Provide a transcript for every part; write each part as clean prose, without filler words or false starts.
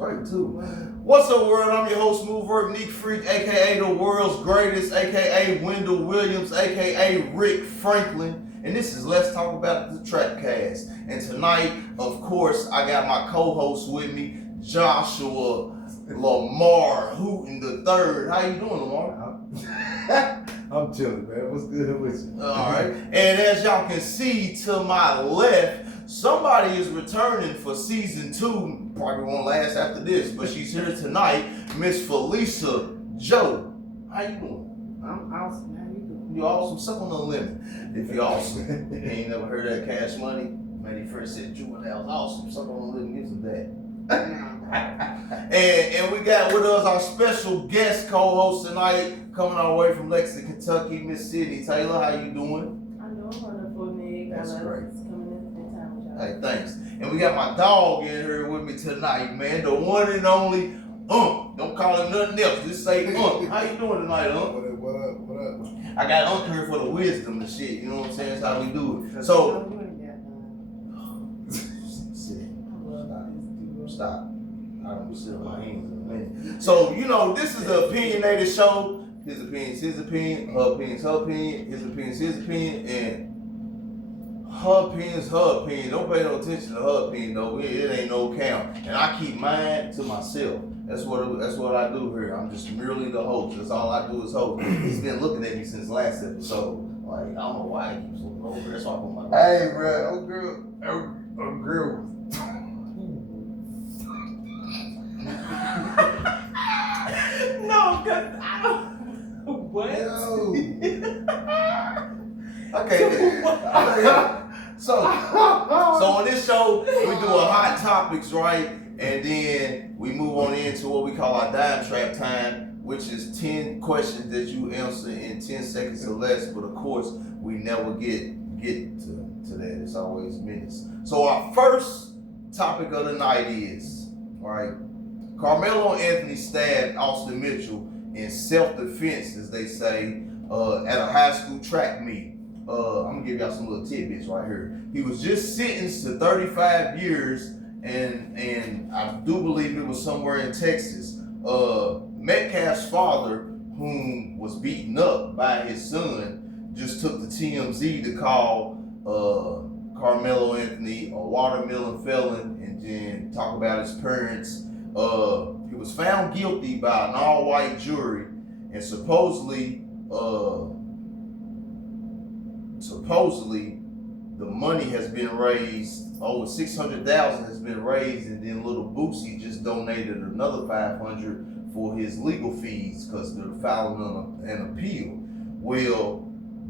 Right, too. What's up, world? I'm your host, Smooth Work Neek Freak, a.k.a. the world's greatest, a.k.a. Wendell Williams, a.k.a. Rick Franklin. And this is Let's Talk About the Trapcast. And tonight, of course, I got my co-host with me, Joshua Lamar Hooten the Third. How you doing, Lamar? I'm chilling, man. What's good with you? All right. And as y'all can see to my left, somebody is returning for season 2. Probably won't last after this, but she's here tonight, Miss Felicia Joe. How you doing? I'm awesome. How you doing? You awesome. Suck on the lemon. If you awesome. You ain't never heard that Cash Money? Man, he first said you and that was awesome. Suck on the lemon. Give some that. and we got with us our special guest co-host tonight, coming our way from Lexington, Kentucky, Miss Sydney Taylor. How you doing? I'm doing wonderful, Nick. That's great. Coming in spend time with y'all. Hey, thanks. And we got my dog in here with me tonight, man. The one and only Don't call him nothing else. Just say How you doing tonight, What up? I got here for the wisdom and shit. You know what I'm saying? That's how we do it. So stop. I don't be sitting my hands in a minute. So, you know, this is an opinionated show. His opinion's his opinion, her opinion's her opinion, his opinion's his opinion, and her opinion's her opinion. Don't pay no attention to her opinion though. It ain't no count. And I keep mine to myself. That's what I do here. I'm just merely the host. That's all I do is host. He's been looking at me since last episode. Like, I don't know why he keeps looking over there. That's why I put my Hey, bro. Old girl. No, cause I don't. What? Yo. Okay. So on this show, we do a hot topics, right? And then we move on into what we call our dime trap time, which is 10 questions that you answer in 10 seconds or less. But of course, we never get to that. It's always minutes. So our first topic of the night is, right, Carmelo Anthony stabbed Austin Mitchell in self-defense, as they say, at a high school track meet. I'm gonna give y'all some little tidbits right here. He was just sentenced to 35 years, and I do believe it was somewhere in Texas. Metcalf's father, whom was beaten up by his son, just took the TMZ to call Carmelo Anthony a watermelon felon, and then talk about his parents. He was found guilty by an all-white jury, and supposedly the money has been raised. Over $600,000 has been raised, and then little Boosie just donated another $500 for his legal fees because they're filing an appeal. Well,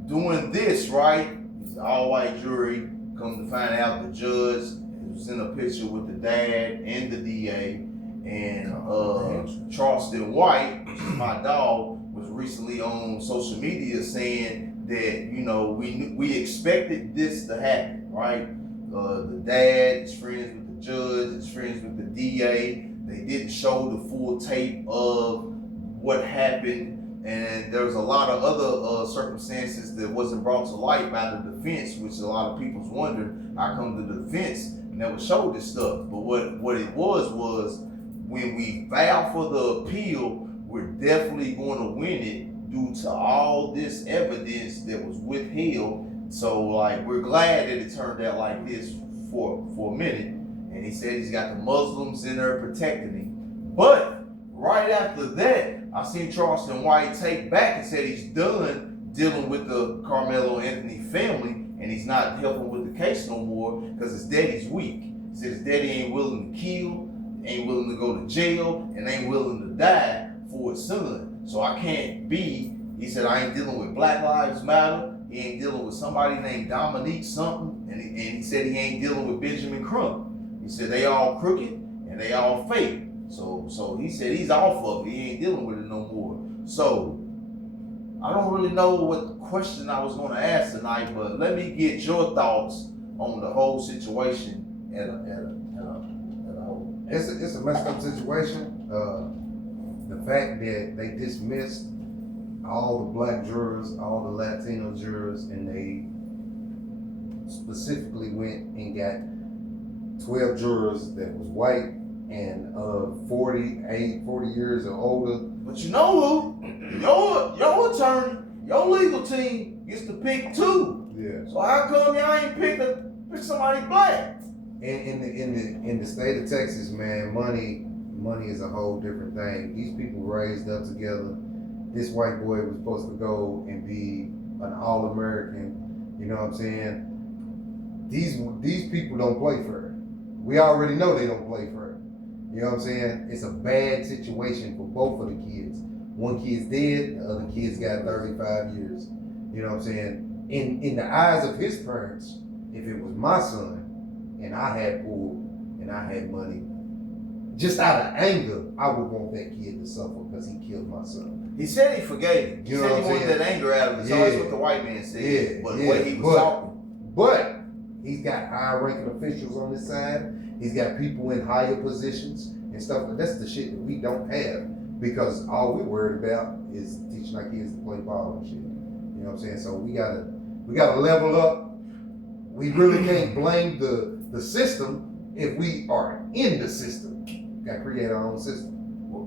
doing this, right? It's an all-white jury. Come to find out, the judge was in a picture with the dad and the DA. And Charleston White, which is my dog, was recently on social media saying that, you know, we expected this to happen, right? The dad is friends with the judge, is friends with the DA. They didn't show the full tape of what happened, and there was a lot of other circumstances that wasn't brought to light by the defense, which a lot of people's wondering how come the defense never showed this stuff. But what it was when we filed for the appeal, we're definitely going to win it due to all this evidence that was withheld. So, like, we're glad that it turned out like this for a minute. And he said he's got the Muslims in there protecting him. But right after that, I seen Charleston White take back and said he's done dealing with the Carmelo Anthony family, and he's not helping with the case no more because his daddy's weak. He said his daddy ain't willing to kill, ain't willing to go to jail, and ain't willing to die for his son. So I can't be, he said, I ain't dealing with Black Lives Matter. He ain't dealing with somebody named Dominique something. And he said he ain't dealing with Benjamin Crump. He said they all crooked and they all fake. So he said he's off of it. He ain't dealing with it no more. So I don't really know what question I was going to ask tonight, but let me get your thoughts on the whole situation at a whole. It's a messed up situation. The fact that they dismissed all the black jurors, all the Latino jurors, and they specifically went and got 12 jurors that was white, and 40 years or older. But you know who? Your attorney, your legal team gets to pick two. Yeah. So how come y'all ain't pick somebody black? In the state of Texas, man, money is a whole different thing. These people raised up together. This white boy was supposed to go and be an All-American. You know what I'm saying? These people don't play for her. We already know they don't play for her. You know what I'm saying? It's a bad situation for both of the kids. One kid's dead, the other kid's got 35 years. You know what I'm saying? In the eyes of his parents, if it was my son and I had pulled and I had money, just out of anger, I would want that kid to suffer because he killed my son. He said he forgave him. He You know said what he I'm wanted saying? that anger out of it. So Yeah. that's what the white man said. Yeah, But the way he was talking. But he's got high-ranking officials on his side. He's got people in higher positions and stuff. But that's the shit that we don't have because all we're worried about is teaching our kids to play ball and shit. You know what I'm saying? So we gotta level up. We really can't blame the system if we are in the system. Gotta create our own system.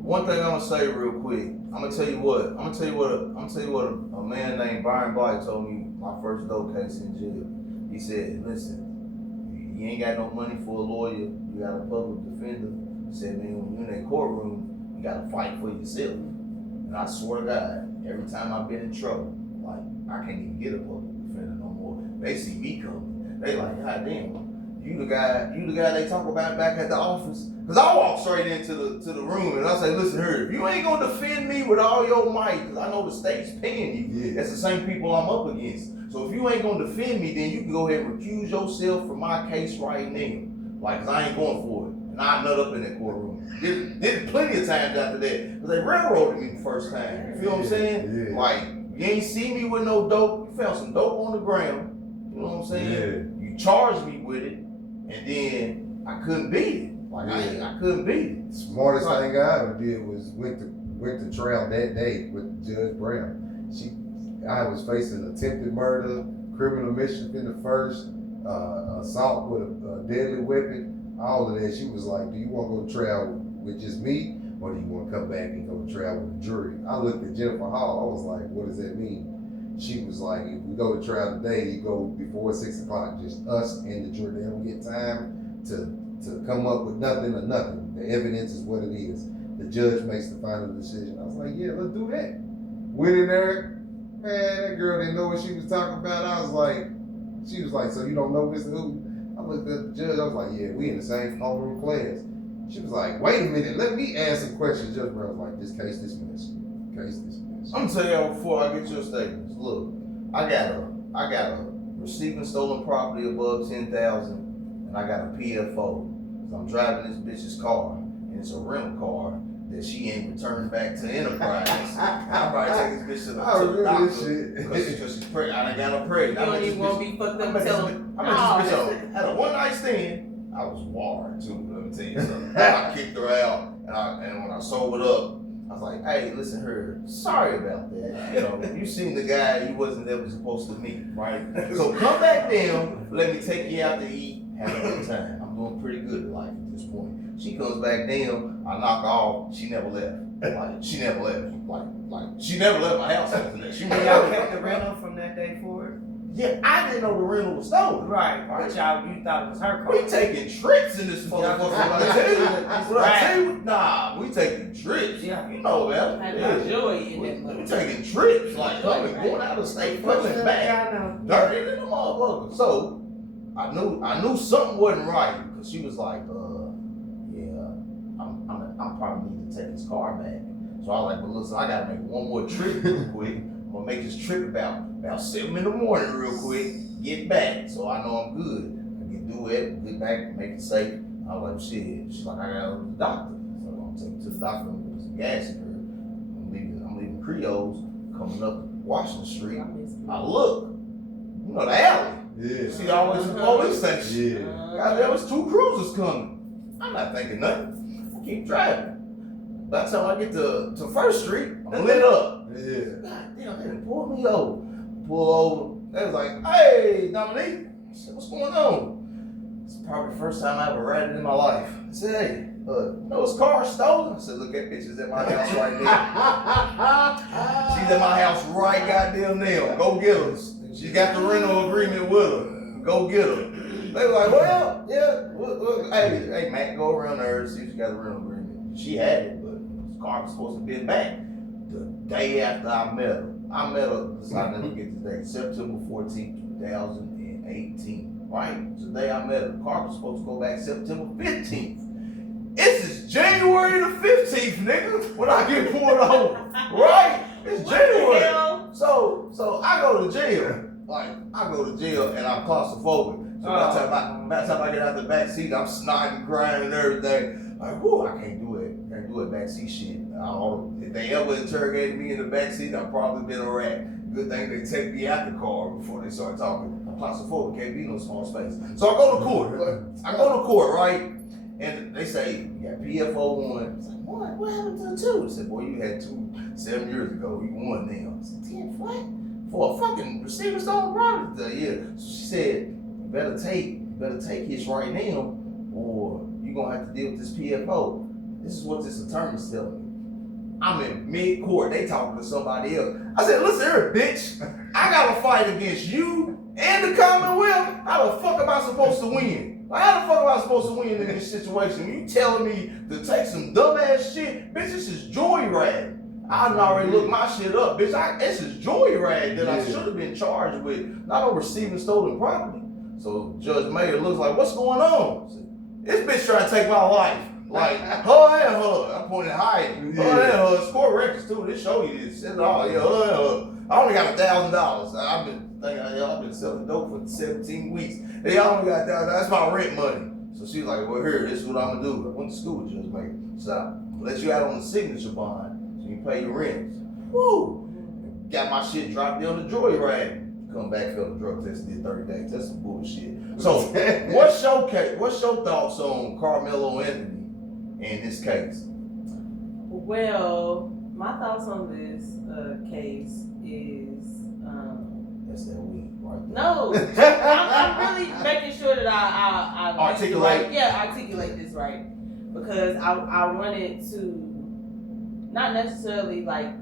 One thing I'm gonna say real quick. I'm gonna tell you what a man named Byron Blight told me my first dope case in jail. He said, listen, you ain't got no money for a lawyer, you got a public defender. He said, man, when you're in that courtroom, you gotta fight for yourself. And I swear to God, every time I've been in trouble, like I can't even get a public defender no more. They see me coming. They like, God damn, you the guy they talk about back at the office. Cause I walk straight into the room and I say, listen here, if you ain't gonna defend me with all your might, cause I know the state's paying you. Yeah. That's the same people I'm up against. So if you ain't gonna defend me, then you can go ahead and recuse yourself from my case right now. Like, cause I ain't going for it. And I nut up in that courtroom. Did plenty of times after that. Cause they railroaded me the first time. You feel what I'm saying? Yeah. Like, you ain't see me with no dope. You found some dope on the ground. You know what I'm saying? You charged me with it, and then I couldn't beat it. Like I couldn't beat it. Smartest thing I ever did was went to trial that day with Judge Brown. I was facing attempted murder, criminal mischief in the first, assault with a deadly weapon, all of that. She was like, do you want to go to trial with just me, or do you want to come back and go to trial with the jury? I looked at Jennifer Hall. I was like, what does that mean? She was like, if we go to trial today, you go before 6 o'clock, just us and the jury. They don't get time to come up with nothing or nothing. The evidence is what it is. The judge makes the final decision. I was like, yeah, let's do that. Went in there, man, that girl didn't know what she was talking about. She was like, so you don't know Mr. Who? I looked at the judge, I was like, yeah, we in the same homeroom class. She was like, wait a minute, let me ask some questions. Judge Brown was like, this case dismissed. Case dismissed. I'm gonna tell y'all before I get your statements. Look, I got a receiving stolen property above 10,000, and I got a PFO. So I'm driving this bitch's car, and it's a rental car that she ain't returned back to Enterprise. I'll probably take this bitch to the doctor because she's pregnant. I done got her pregnant. You don't even want to be fucked up until I met this bitch had a one night stand. I was wired too. Let me tell you something. I kicked her out, and when I sobered up, I was like, hey, listen here, sorry about that. You know, you seen the guy you wasn't ever supposed to meet, right? So come back down, let me take you out to eat, have a good time. I'm doing pretty good in life at this point. She comes back down, I knock off, she never left. Like, she never left. Like she never left my house after that. She y'all kept the rental from that day forward? Yeah, I didn't know the rental was stolen. Right. But you thought it was her car. We taking trips in this motherfucker. I tell you, nah, we taking trips. Yeah. You know that. I Yeah. enjoy it. We taking trips, like going out of state, coming back, dirty than a motherfucker. So I knew something wasn't right because she was like, yeah, I'm probably need to take his car back. So I was like, well, listen, I gotta make one more trip real quick. I'm gonna make this trip about 7 in the morning real quick, get back, so I know I'm good. I can do it, get back, make it safe. I was like, shit. She's like, I gotta go to the doctor. So I'm taking to the doctor and put some gas in her. I'm leaving Creoles, coming up Washington Street. I look, you know the alley. Yeah. See always the police section. Yeah. God, there was 2 cruisers coming. I'm not thinking nothing. I keep driving. By the time I get to First Street, I'm lit up. Yeah. God damn, they done pulled me over. Pull over. They was like, hey, Dominique. I said, what's going on? It's probably the first time I ever ratted in my life. I said, hey, no, his car stolen. I said, look, that bitch is at my house right now. She's at my house right goddamn now. Go get her. She got the rental agreement with her. Go get her. They were like, well, yeah. Hey, Matt, go around there and see if she got a rental agreement. She had it, but the car was supposed to be back. The day after I met her, I'll never get this day, September 14th, 2018, right? Today I met her. The car was supposed to go back September 15th. This is January the 15th, nigga, when I get pulled over, right? It's January. So I go to jail. Like, I go to jail and I'm claustrophobic. So by the time I get out the back seat, I'm snotting, crying and everything. Like, whoo, I can't do it. Can't do it backseat shit. If they ever interrogated me in the backseat, I've probably been a rat. Good thing they take me out the car before they start talking. I'm claustrophobic, can't be no small space. So I go to court. Right? And they say, you got PFO1. It's like, what happened to the 2? I said, boy, you had 2 7 years ago. You won now. I said, 10 what? For a fucking receiver stolen property? Yeah. So she said, you better take his right now, or you're gonna have to deal with this PFO. This is what this attorney's telling me. I'm in mid-court, they talking to somebody else. I said, listen here, bitch. I got to fight against you and the Commonwealth. How the fuck am I supposed to win? How the fuck am I supposed to win in this situation? When you telling me to take some dumbass shit, bitch, this is joyride. I done already looked my shit up, bitch. This is joyride that I should have been charged with, not on receiving stolen property. So Judge Mayer looks like, what's going on? Said, this bitch trying to take my life. Like, her and her. I'm pointing high. Her and her. It's court records too. They show you this. It's all, yeah, her and her. I only got $1,000. I've been selling dope for 17 weeks. They only got $1,000. That's my rent money. So she's like, well, here, this is what I'm gonna do. I went to school with Judge Mayer. So I'll let you out on the signature bond so you can pay your rent. Woo! Got my shit dropped down the joyride. Come back, failed the drug test, did 30 days. That's some bullshit. So, what's your thoughts on Carmelo Anthony in this case? Well, my thoughts on this case is that's that weed, right? No, I'm really making sure that I articulate. Articulate this right, because I wanted to not necessarily like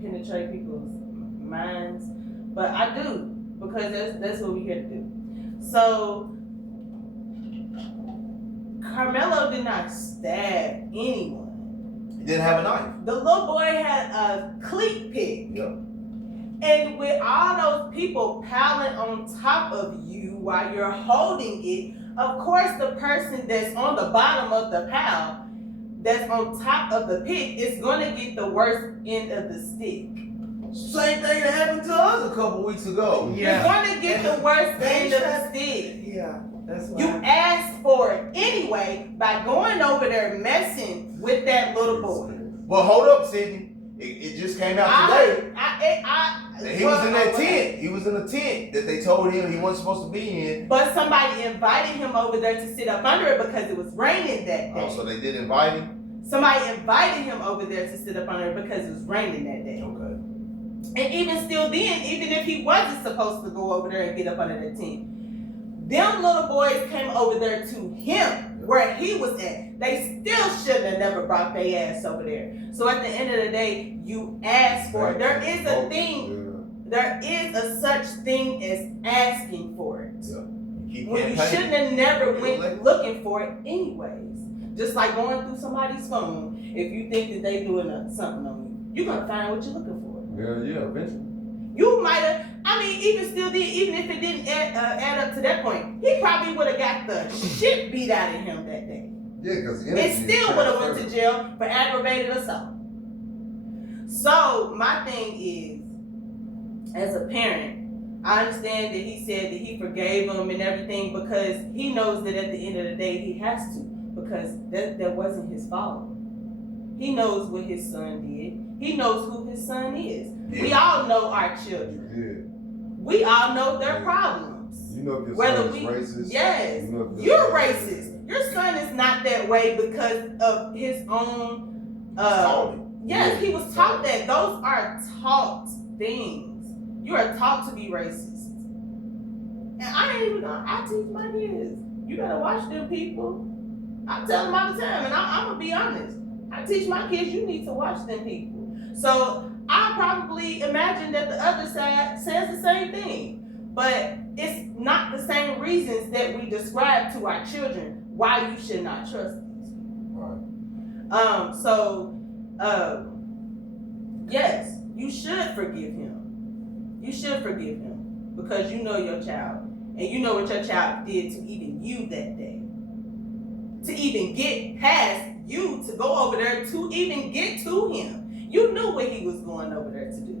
penetrate people's minds, but I do, because that's what we're here to do. So Carmelo did not stab anyone. He didn't have a knife. The little boy had a cleat pick. Yep. And with all those people piling on top of you while you're holding it, of course the person that's on the bottom of the pile, that's on top of the pick, is going to get the worst end of the stick. Same thing that happened to us a couple weeks ago. Yeah. You're going to get the worst end of the stick. Yeah, that's why. You asked for it anyway by going over there messing with that little boy. Well, hold up, Sydney. It just came out today. He was in that tent. He was in a tent that they told him he wasn't supposed to be in. But somebody invited him over there to sit up under it because it was raining that day. Oh, so they did invite him? Somebody invited him over there to sit up under it because it was raining that day. Okay. And even still then, even if he wasn't supposed to go over there and get up under that tent, them little boys came over there to him where he was at. They still shouldn't have never brought their ass over there. So at the end of the day, you asked for it. There is a thing, there is a such thing as asking for it. Yeah. When you shouldn't have never went looking for it anyways. Just like going through somebody's phone, if you think that they doing something on you, you're gonna find what you're looking for. Yeah, eventually. You might have, even still did, even if it didn't add up to that point, he probably would have got the shit beat out of him that day. Yeah, because and still would have went to jail for aggravated assault. So my thing is, as a parent, I understand that he said that he forgave him and everything because he knows that at the end of the day he has to, because that wasn't his fault. He knows what his son did. He knows who his son is. Yeah. We all know our children. Yeah. We all know their problems. You know if your son is racist. Yes. You're racist. Your son is not that way because of his own yes, he was taught that. Those are taught things. You are taught to be racist. And I ain't even know. I teach my kids. You better watch them people. I tell them all the time, and I'm gonna be honest. I teach my kids, you need to watch them people. So I probably imagine that the other side says the same thing, but it's not the same reasons that we describe to our children why you should not trust these people. Right. Yes, you should forgive him. You should forgive him because you know your child, and you know what your child did to even you that day. To even get past you, to go over there, to even get to him. You knew what he was going over there to do.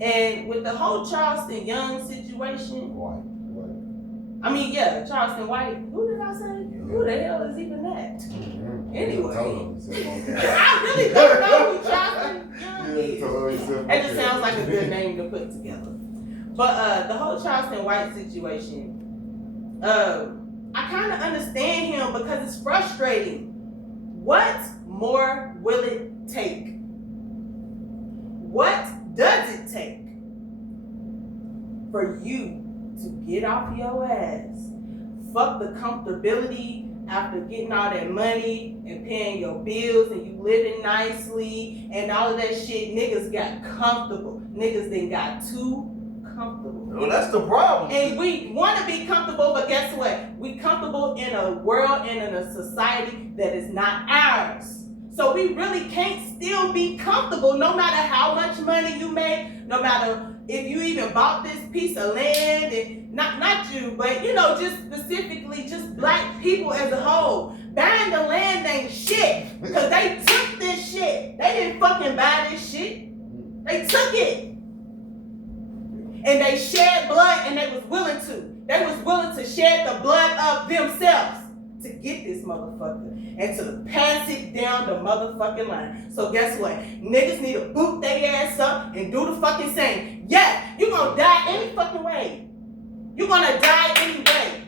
And with the whole Charleston Young situation, Charleston White, who did I say? Yeah. Who the hell is even that? Mm-hmm. Anyway, I really don't know who Charleston Young is. It just sounds like a good name to put together. But the whole Charleston White situation, I kind of understand him because it's frustrating. What more will it take? What does it take for you to get off your ass? Fuck the comfortability after getting all that money and paying your bills and you living nicely and all of that shit. Niggas got comfortable. Niggas then got too comfortable. Well, that's the problem. And we want to be comfortable, but guess what? We comfortable in a world and in a society that is not ours. So we really can't still be comfortable no matter how much money you make, no matter if you even bought this piece of land, and not you, but just specifically just black people as a whole. Buying the land ain't shit because they took this shit. They didn't fucking buy this shit. They took it. And they shed blood, and they was willing to. They was willing to shed the blood of themselves to get this motherfucker and to pass it down the motherfucking line. So guess what? Niggas need to boot their ass up and do the fucking same. Yeah, you gonna die any fucking way. You gonna die anyway.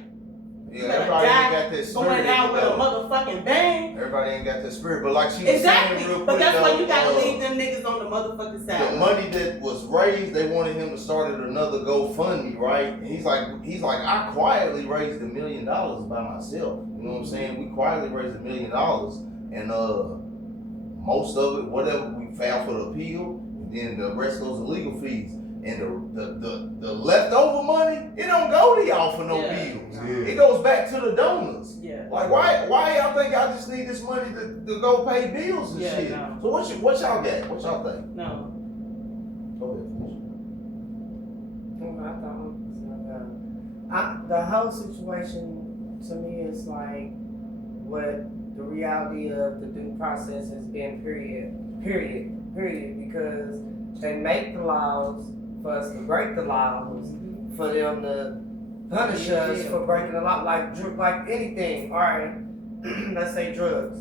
Yeah, everybody ain't got that spirit. Going out with a motherfucking bang. Everybody ain't got that spirit, but like she was saying real quick, but that's why you gotta leave them niggas on the motherfucking side. The money that was raised, they wanted him to start another GoFundMe, right? And he's like, I quietly raised $1 million by myself. You know what I'm saying? We quietly raised $1 million, and most of it, whatever we filed for the appeal, and then the rest goes to legal fees. And the leftover money, it don't go to y'all for no bills. Yeah. It goes back to the donors. Yeah. Like why y'all think I just need this money to go pay bills and shit? No. So what y'all got? What y'all think? No. Go ahead. The whole situation to me is like what the reality of the due process has been. Period. Because they make the laws for us to break the laws, for them to punish us for breaking the law, like anything. All right, let's say drugs.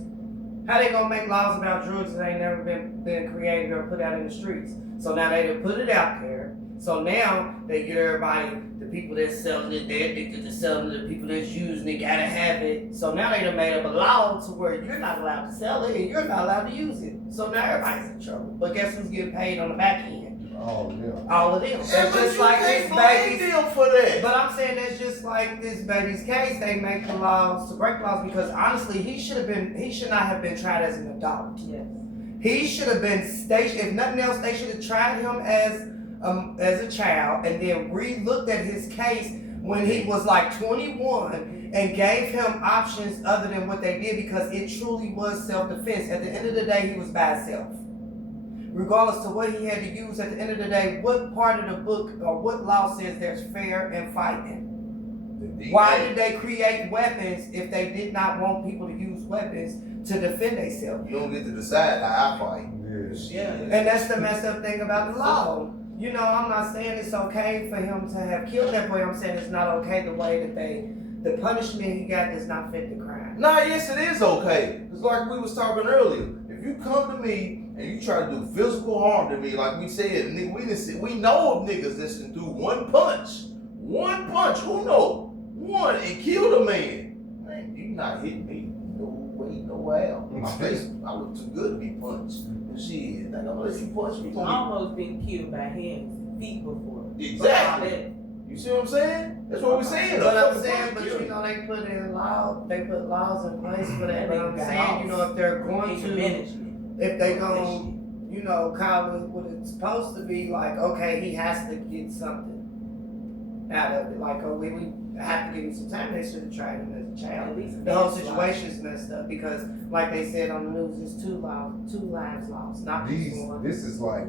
How they gonna make laws about drugs that ain't never been created or put out in the streets? So now they put it out there. So now they get everybody, the people that's selling it, they're addicted to selling it, the people that's using it gotta have it. So now they done made up a law to where you're not allowed to sell it and you're not allowed to use it. So now everybody's in trouble. But guess who's getting paid on the back end? All of them. All of them. That's just like this baby's deal for that. But I'm saying that's just like this baby's case. They make the laws to break laws because honestly, he should not have been tried as an adult. Yes. He should have been stationed. If nothing else, they should have tried him as a child and then re-looked at his case when he was like 21 and gave him options other than what they did because it truly was self-defense. At the end of the day, he was by himself. Regardless to what he had to use, at the end of the day, what part of the book or what law says there's fair and fighting? Why did they create weapons if they did not want people to use weapons to defend themselves? You don't get to decide how I fight. Yeah. And that's the messed up thing about the law. You know, I'm not saying it's okay for him to have killed that boy. I'm saying it's not okay the way that the punishment he got does not fit the crime. Nah, yes it is okay. It's like we was talking earlier. If you come to me and you try to do physical harm to me, like we said, nigga, we know of niggas that's do one punch, who know? One and killed a man. Man, you not hitting me. No way, no how. My face, I look too good to be punched. And shit, I don't let you punch me. You've almost been killed by hands and feet before. Exactly. You see what I'm saying? That's what we're saying. But I'm fucking saying, but prosecutor. you know, they put laws in place for that. But I'm Got saying, you know, if they're going to, management. if they gonna, you know, call it what it's supposed to be, like, okay, he has to get something out of it. Like, oh, we have to give him some time. They should have tried him as a child. The whole situation's messed up because, like they said on the news, there's two lives lost, not just one. This is like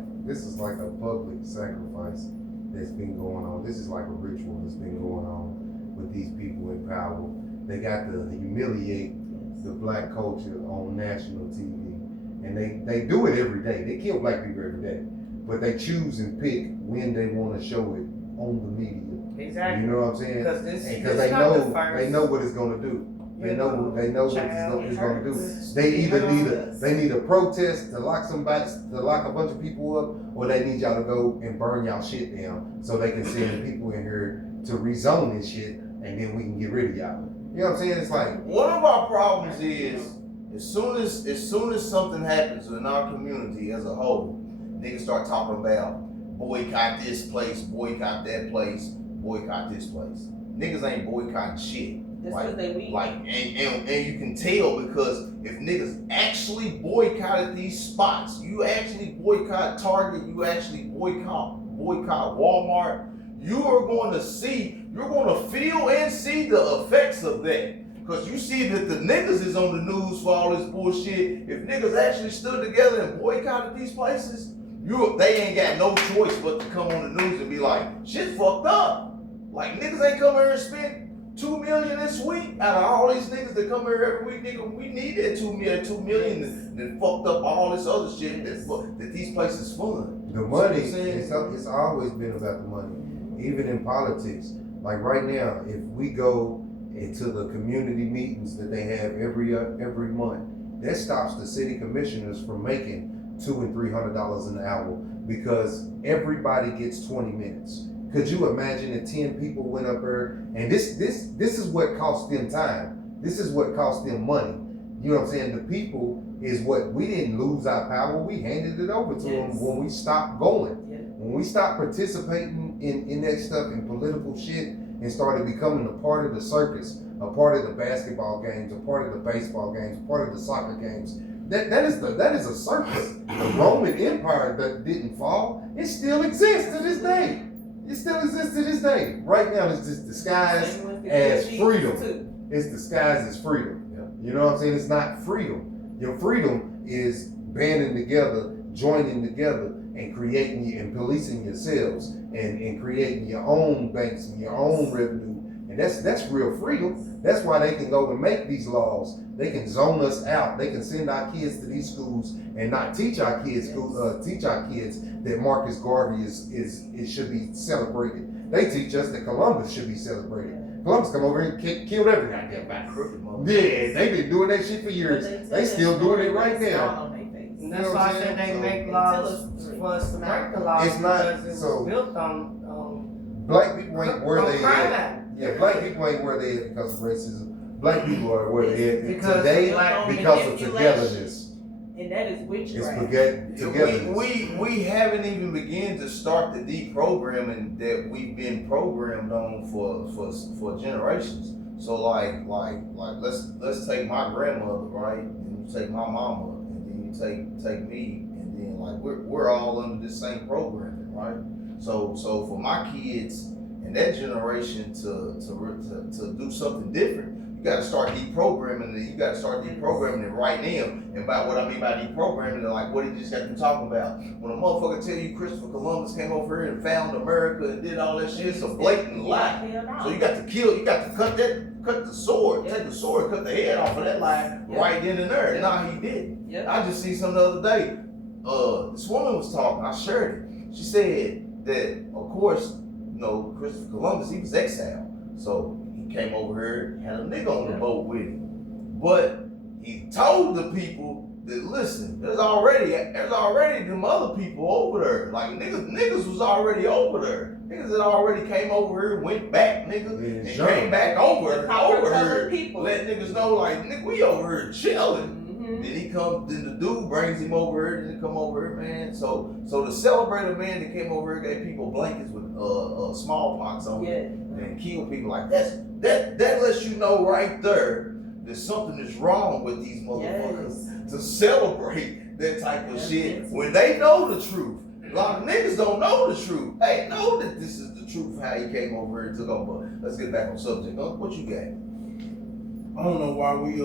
a public sacrifice that's been going on. This is like a ritual that's been going on with these people in power. They got to humiliate the black culture on national TV, and they do it every day. They kill black people every day, but they choose and pick when they want to show it on the media. Exactly. You know what I'm saying? Because they know what it's gonna do. They know what it's gonna do. They need a protest to lock a bunch of people up, or they need y'all to go and burn y'all shit down so they can send people in here to rezone this shit, and then we can get rid of y'all. You know what I'm saying? It's like one of our problems is as soon as something happens in our community as a whole, niggas start talking about boycott this place, boycott that place, boycott this place. Niggas ain't boycotting shit. And you can tell because if niggas actually boycotted these spots, you actually boycott Target, you actually boycott Walmart, you're going to feel and see the effects of that. Because you see that the niggas is on the news for all this bullshit. If niggas actually stood together and boycotted these places, they ain't got no choice but to come on the news and be like, shit fucked up. Like niggas ain't come here and spend $2 million this week out of all these niggas that come here every week, nigga. We need that $2 million that fucked up all this other shit that these places fund. The money, it's always been about the money. Even in politics. Like right now, if we go into the community meetings that they have every month, that stops the city commissioners from making $200 and $300 an hour because everybody gets 20 minutes. Could you imagine if 10 people went up there and this is what cost them time. This is what cost them money. You know what I'm saying? The people is what we didn't lose our power. We handed it over to them when we stopped going. Yeah. When we stopped participating in that stuff in political shit and started becoming a part of the circus, a part of the basketball games, a part of the baseball games, a part of the soccer games. That is a circus. The Roman Empire that didn't fall, it still exists to this day. It still exists to this day. Right now, it's just disguised as freedom. It's disguised as freedom. Yeah. You know what I'm saying? It's not freedom. Your freedom is banding together, joining together, and creating and policing yourselves, and creating your own banks and your own revenue. And that's real freedom. That's why they can go and make these laws. They can zone us out. They can send our kids to these schools and not teach our kids that Marcus Garvey is should be celebrated. They teach us that Columbus should be celebrated. Columbus come over and killed every goddamn body. Yeah, they've been doing that shit for years. They still doing it right now. And that's why I said they make laws for us to break the laws because it was built on black people ain't where they at. Yeah, black people ain't where they at because of racism. Black people are where they at today because of togetherness. And that is witchcraft. We haven't even begun to start the deprogramming that we've been programmed on for generations. So like let's take my grandmother, right? And you take my mama, and then you take me, and then like we're all under this same programming, right? So for my kids and that generation to do something different, you got to start deprogramming it. You got to start deprogramming it right now. And by what I mean by deprogramming it, like what he just got to talking about. When a motherfucker tell you Christopher Columbus came over here and found America and did all that shit, it's a blatant lie. So you got to kill. You got to cut the sword, take the sword, cut the head off of that lie right then and there. No, he didn't. Yep. I just see something the other day. This woman was talking. I shared it. She said that, of course, Christopher Columbus, he was exiled. So he came over here, had a nigga on the boat with him. But he told the people that, listen, there's already them other people over there. Like niggas was already over there. Niggas that already came over here, went back, and came back over here. Let niggas know, like, nigga, we over here chilling. Mm-hmm. then the dude brings him over here, then he come over here, man. So to celebrate a man that came over here, gave people blankets with smallpox on it, and killed people like that lets you know right there that something is wrong with these motherfuckers to celebrate that type of shit when they know the truth. A lot of niggas don't know the truth. They know that this is the truth how he came over here and took over. Let's get back on subject. What you got? I don't know why we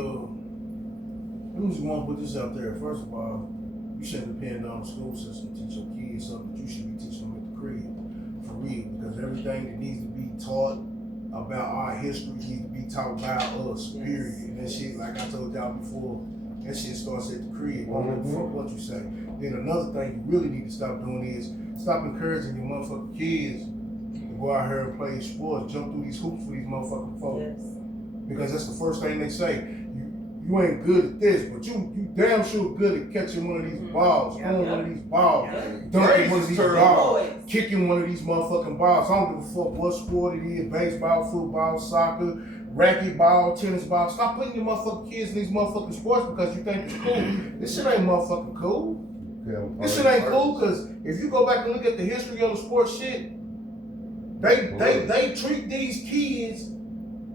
let me just want to put this out there. First of all, you shouldn't depend on the school system to teach your kids something that you should be teaching them at the crib, for real. Because everything that needs to be taught about our history needs to be taught by us, period. And that shit, like I told y'all before, that shit starts at the crib. Fuck what you say. Then another thing you really need to stop doing is stop encouraging your motherfucking kids to go out here and play sports, jump through these hoops for these motherfucking folks. Because that's the first thing they say. You ain't good at this, but you damn sure good at catching one of these balls, throwing one of these balls, dunking one of these balls, kicking one of these motherfucking balls. I don't give a fuck what sport it is, baseball, football, soccer, racquetball, tennis ball. Stop putting your motherfucking kids in these motherfucking sports because you think it's cool. This shit ain't motherfucking cool. This shit ain't cool because if you go back and look at the history of the sports shit, they treat these kids,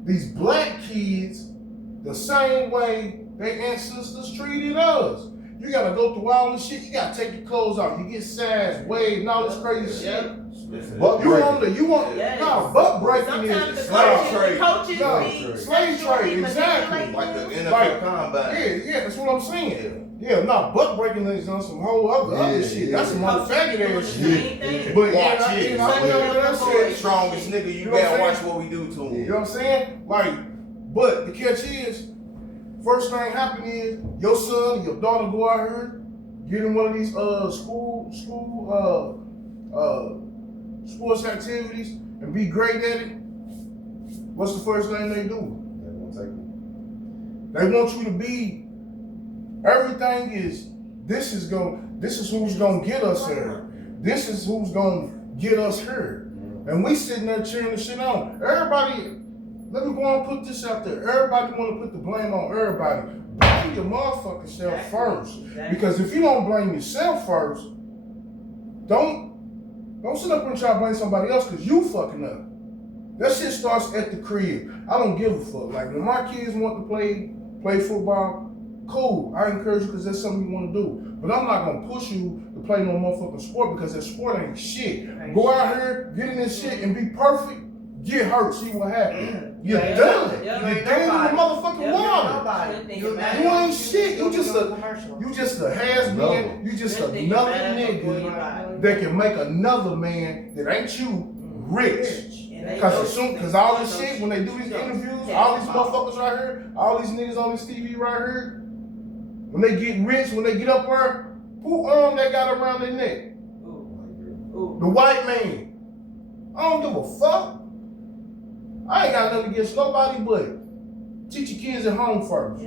these black kids, the same way their ancestors treated us. You gotta go through all this shit. You gotta take your clothes off. You get size, wave, and all this crazy shit. Butt breaking is slave trade. Slave trade, exactly. Like the NFL combine. Yeah, that's what I'm saying. Butt breaking is on some whole other shit. That's some other faggot ass shit. But watch it. Strongest nigga, you gotta watch what we do to him. You know what I'm saying? But the catch is, first thing happen is your son, your daughter go out here, get in one of these school sports activities and be great at it. What's the first thing they do? They want you to be. Everything is. This is who's gonna get us here. This is who's gonna get us here. And we sitting there cheering the shit on. Everybody. Let me go and put this out there. Everybody want to put the blame on everybody. Blame your motherfucking self first. Because if you don't blame yourself first, don't sit up and try to blame somebody else because you fucking up. That shit starts at the crib. I don't give a fuck. Like when my kids want to play football, cool. I encourage you because that's something you want to do. But I'm not gonna push you to play no motherfucking sport because that sport ain't shit. Go out here, get in this shit, and be perfect. Get hurt, see what happens. You're done. You're done in the motherfucking water. You ain't shit. You just a has-been. You just another nigga that can make another man that ain't you rich. Cause all this shit, when they do these interviews, all these motherfuckers right here, all these niggas on this TV right here, when they get rich, when they get up there, who arm they got around their neck? The white man. I don't give a fuck. I ain't got nothing against nobody, but teach your kids at home first.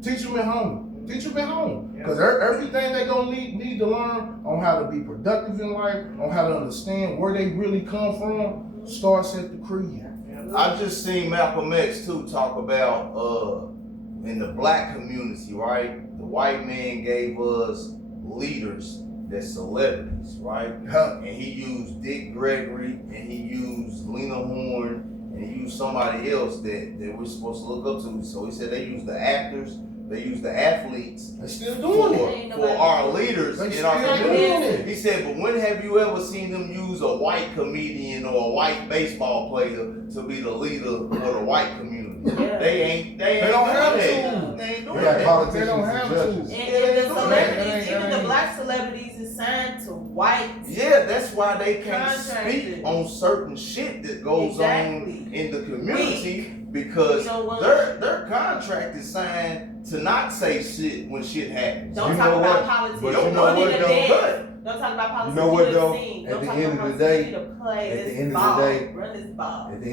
Teach them at home. Teach them at home. Because everything they gonna need to learn on how to be productive in life, on how to understand where they really come from, starts at the crib. I just seen Malcolm X too talk about in the black community, right? The white man gave us leaders that's celebrities, right? And he used Dick Gregory and he used Lena Horne. And he used somebody else that we're supposed to look up to. So he said they use the actors, they use the athletes. They still doing it. For our leaders in our community. He said, but when have you ever seen them use a white comedian or a white baseball player to be the leader for the white community? They don't have that. They ain't doing that. They don't have to. And the celebrities, even the black celebrities, is signed to white. Yeah, that's why they can't speak on certain shit that goes on in the community because their contract is signed to not say shit when shit happens. Don't talk about politics. But you know what though? Don't talk about politics. You know what though? At the end of the day, at the end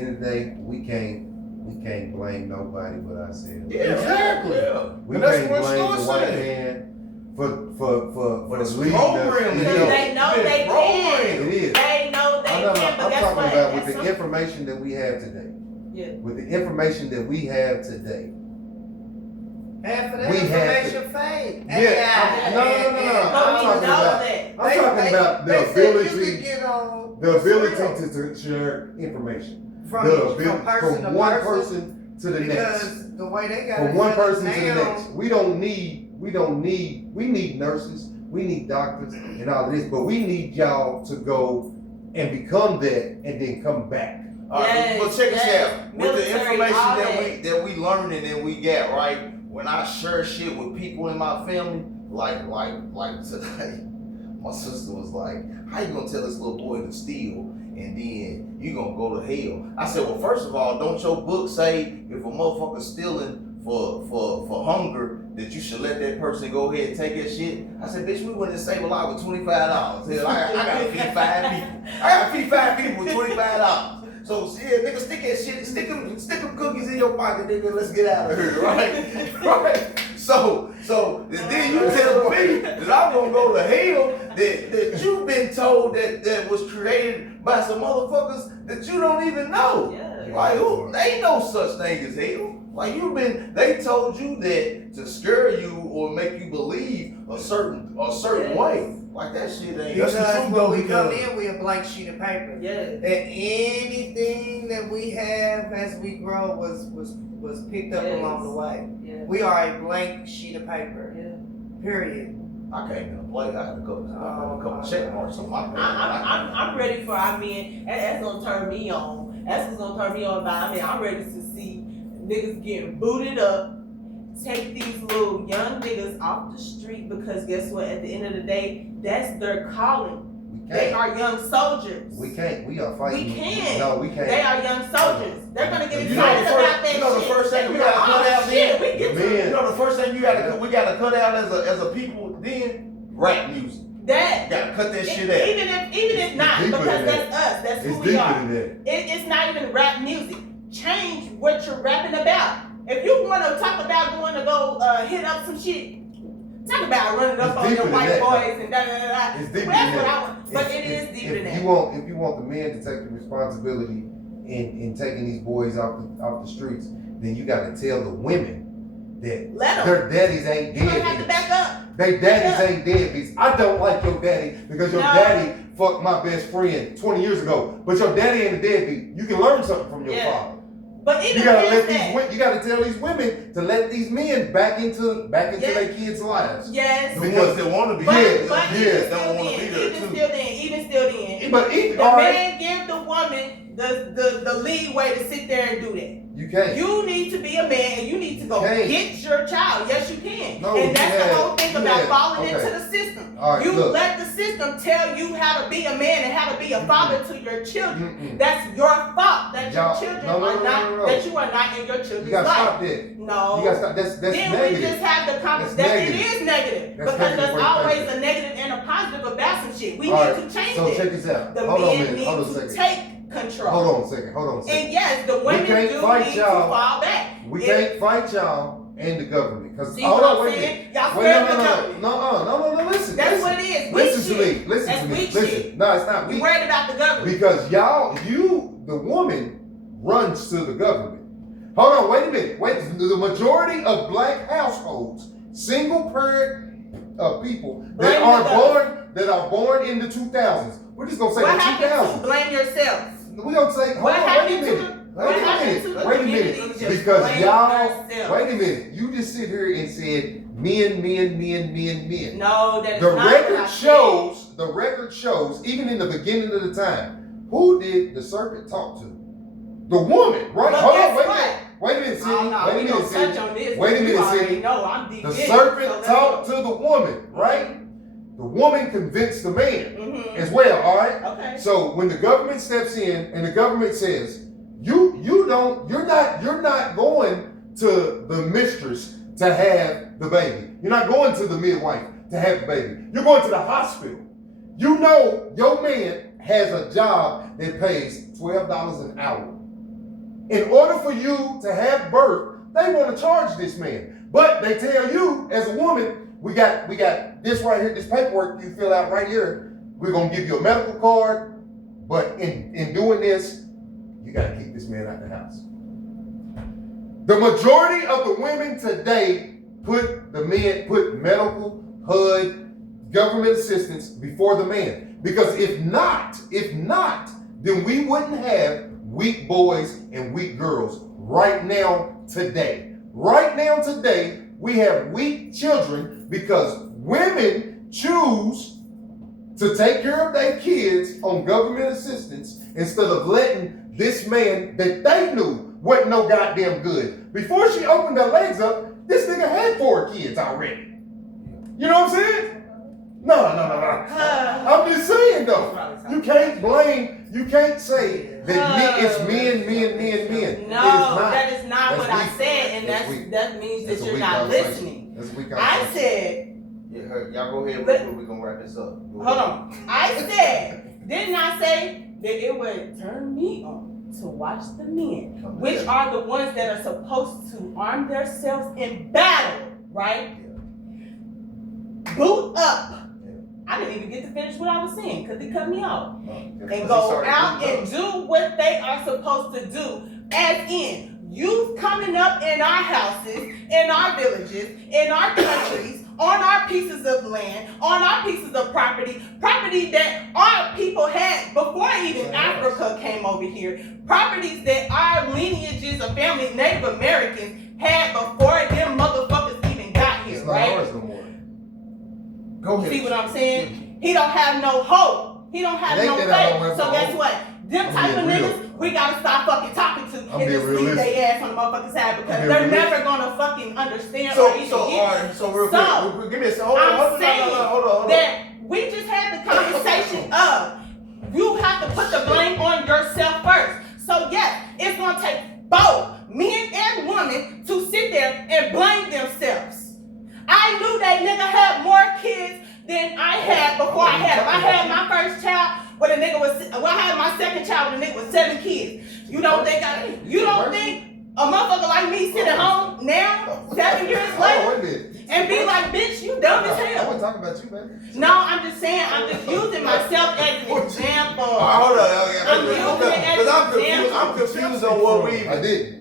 of the day, we can't blame nobody but ourselves. Yeah, exactly. Yeah. We can't blame the white man for it's leading programming. They know they can. It is. They know they can, but I'm guess talking what? about with the information that we have today. Yeah. With the information that we have today, Half of that We have information fake. Yeah, no. I'm They- talking they- about they the said you ability, could get on the ability real. to share information. from From one person to the next. Because the way they got From it one set person to the now, next. We need nurses, we need doctors and all of this, but we need y'all to go and become that and then come back. All right, Yes, but check this yes. out. With the Military, information all that we learning and we got, right? When I share shit with people in my family, like today, my sister was like, "How you gonna tell this little boy to steal and then you gonna go to hell?" I said, "Well, first of all, don't your book say if a motherfucker stealing for hunger that you should let that person go ahead and take that shit?" I said, "Bitch, we went and save a lot with $25. Hell, I gotta feed 5 people. I gotta feed 5 people with $25. So yeah, nigga, stick that shit, stick them cookies in your pocket, nigga. Let's get out of here, right? Right. So then you tell me that I'm gonna go to hell that you've been told that was created by some motherfuckers that you don't even know. Yeah. Like who? There ain't no such thing as hell. Like they told you that to scare you or make you believe a certain way. Like that shit ain't. That's the because truth, when though, we come because- in, we a blank sheet of paper. Yes. And anything that we have as we grow was picked up Yes. along the way. Yeah. We are a blank sheet of paper. Yeah. Period. I can't even play. I had a couple check marks on my paper. I'm ready for, that's gonna turn me on. That's what's gonna turn me on about, I'm ready to see niggas getting booted up, take these little young niggas off the street, because guess what? At the end of the day, that's their calling. We They can't. are young soldiers. We can't. We are fighting. We can't. No, we can't. They are young soldiers. They're gonna get You know the excited first- about that you know the shit. first thing we They're gotta gonna cut out oh, shit, then? we get Man. You know the first thing we gotta cut out as a people then rap music. that. You gotta cut that shit out. Even if not, deeper because than that's us. That's It's who we deeper are. than that. It's not even rap music. Change what you're rapping about. If you want to talk about going to go hit up some shit, talk about running up It's on deeper your than white that, boys and da da da da. It's deeper Well, that's than what that. I want. But it is deeper than If that. you want the men to take the responsibility in taking these boys off the streets, then you got to tell the women that Let 'em. their daddies ain't You don't have to deadbeats. back up. They daddies ain't deadbeats. I don't like your daddy because your No. daddy fucked my best friend 20 years ago. But your daddy ain't a deadbeat. You can learn something from your Yeah. father. But even You gotta past let that, you gotta tell these women to let these men back into Yeah. their kids' lives. yes. The ones that want to be But, there, but yeah, even don't still want to be then, there even too. still then, But even the all right, man give the woman the leeway to sit there and do that. you can't. You need to be a man and you need to go Can't. get your child. Yes, you can. No, and that's you the have- whole thing you about have- falling okay. into the system. All right, You look. let the system tell you how to be a man and how to be a father to your children. Mm-mm. That's your fault that Y'all- your children no, are not, no. that you are not in your You children's gotta life. stop that. No. You gotta stop. That's Then negative. we just have the That's conversation that it negative. is negative. That's because negative there's way of always thinking. a negative and a positive about some shit. We All need right, to change so it. check this out. The Hold on a men minute. need Hold on a to second. take control. Hold on a second. Hold on a second. And yes, the women do can't need fight to y'all. fall back. We If- can't fight y'all and the government. Cause See hold what on, I'm wait a saying? minute. Y'all Wait, scared of the government. no. Listen. That's listen. what it is. Weak Listen to shit. me. Listen That's to me. weak Listen. shit. No, it's not We weak. worried about the government. Because the woman runs to the government. Hold on, wait a minute. Wait, the majority of black households, single parent people Blame the that are born in the 2000s. We're just gonna say What the happened to 2000s. blame yourself? We're gonna say, hold What on, happened wait a to minute. the- what happened to the Wait a community minute. just Because blame y'all, yourself? wait a minute. You just sit here and said men. No, that is The not what I record shows, even in the beginning of the time, who did the serpent talk to? The woman, right? But Hold guess on, wait a what? minute. Wait a minute, Sidney. Oh, no, Wait a we minute, gonna Sidney. touch on this. Wait a You minute, already Sidney. know I'm deep The in it, serpent so let's talked go. to the woman, right? The woman convinced the man Mhm. as well, all right? Okay. So when the government steps in and the government says, you're not going to the mistress to have the baby. You're not going to the midwife to have the baby. You're going to the hospital. You know your man has a job that pays $12 an hour. In order for you to have birth, they want to charge this man. But they tell you as a woman, we got this right here, this paperwork you fill out right here. We're gonna give you a medical card, but in doing this, you gotta keep this man out the house. The majority of the women today put medical, HUD, government assistance before the man. Because if not, then we wouldn't have weak boys and weak girls right now today. Right now today, we have weak children because women choose to take care of their kids on government assistance instead of letting this man that they knew wasn't no goddamn good. Before she opened her legs up, this nigga had 4 kids already. You know what I'm saying? No. I'm just saying though. You can't say that it's men. No, that is not what I said, and that means that you're not listening. I said, y'all go ahead, we're gonna wrap this up. Hold on. I said, didn't I say that it would turn me on to watch the men, which are the ones that are supposed to arm themselves in battle, right? Boot up. I didn't even get to finish what I was saying because it cut me off. And go out and do what they are supposed to do, as in youth coming up in our houses, in our villages, in our countries, on our pieces of land, on our pieces of property that our people had before even Africa came over here, properties that our lineages of family Native Americans had before them motherfuckers even got here, right? Go ahead. See what I'm saying? He don't have no hope. He don't have no faith. So guess what? Them type of niggas, we gotta stop fucking talking to and just leave their ass on the motherfucking side because they're never gonna fucking understand or even get it. So real quick, give me a second. Hold on. That we just had the conversation of you have to put the blame on yourself first. So yes, it's gonna take both men and women to sit there and blame themselves. I knew that nigga had more kids than I had before I had him. I had my first child when a nigga was, I had my second child when a nigga was 7 kids. You don't think a motherfucker like me sit at home now, 7 years later, and be like, bitch, you dumb as hell. I wasn't talking about you, man. No, I'm just saying, I'm just using myself as an example. Hold on. I'm using it as an example. I'm confused on what we.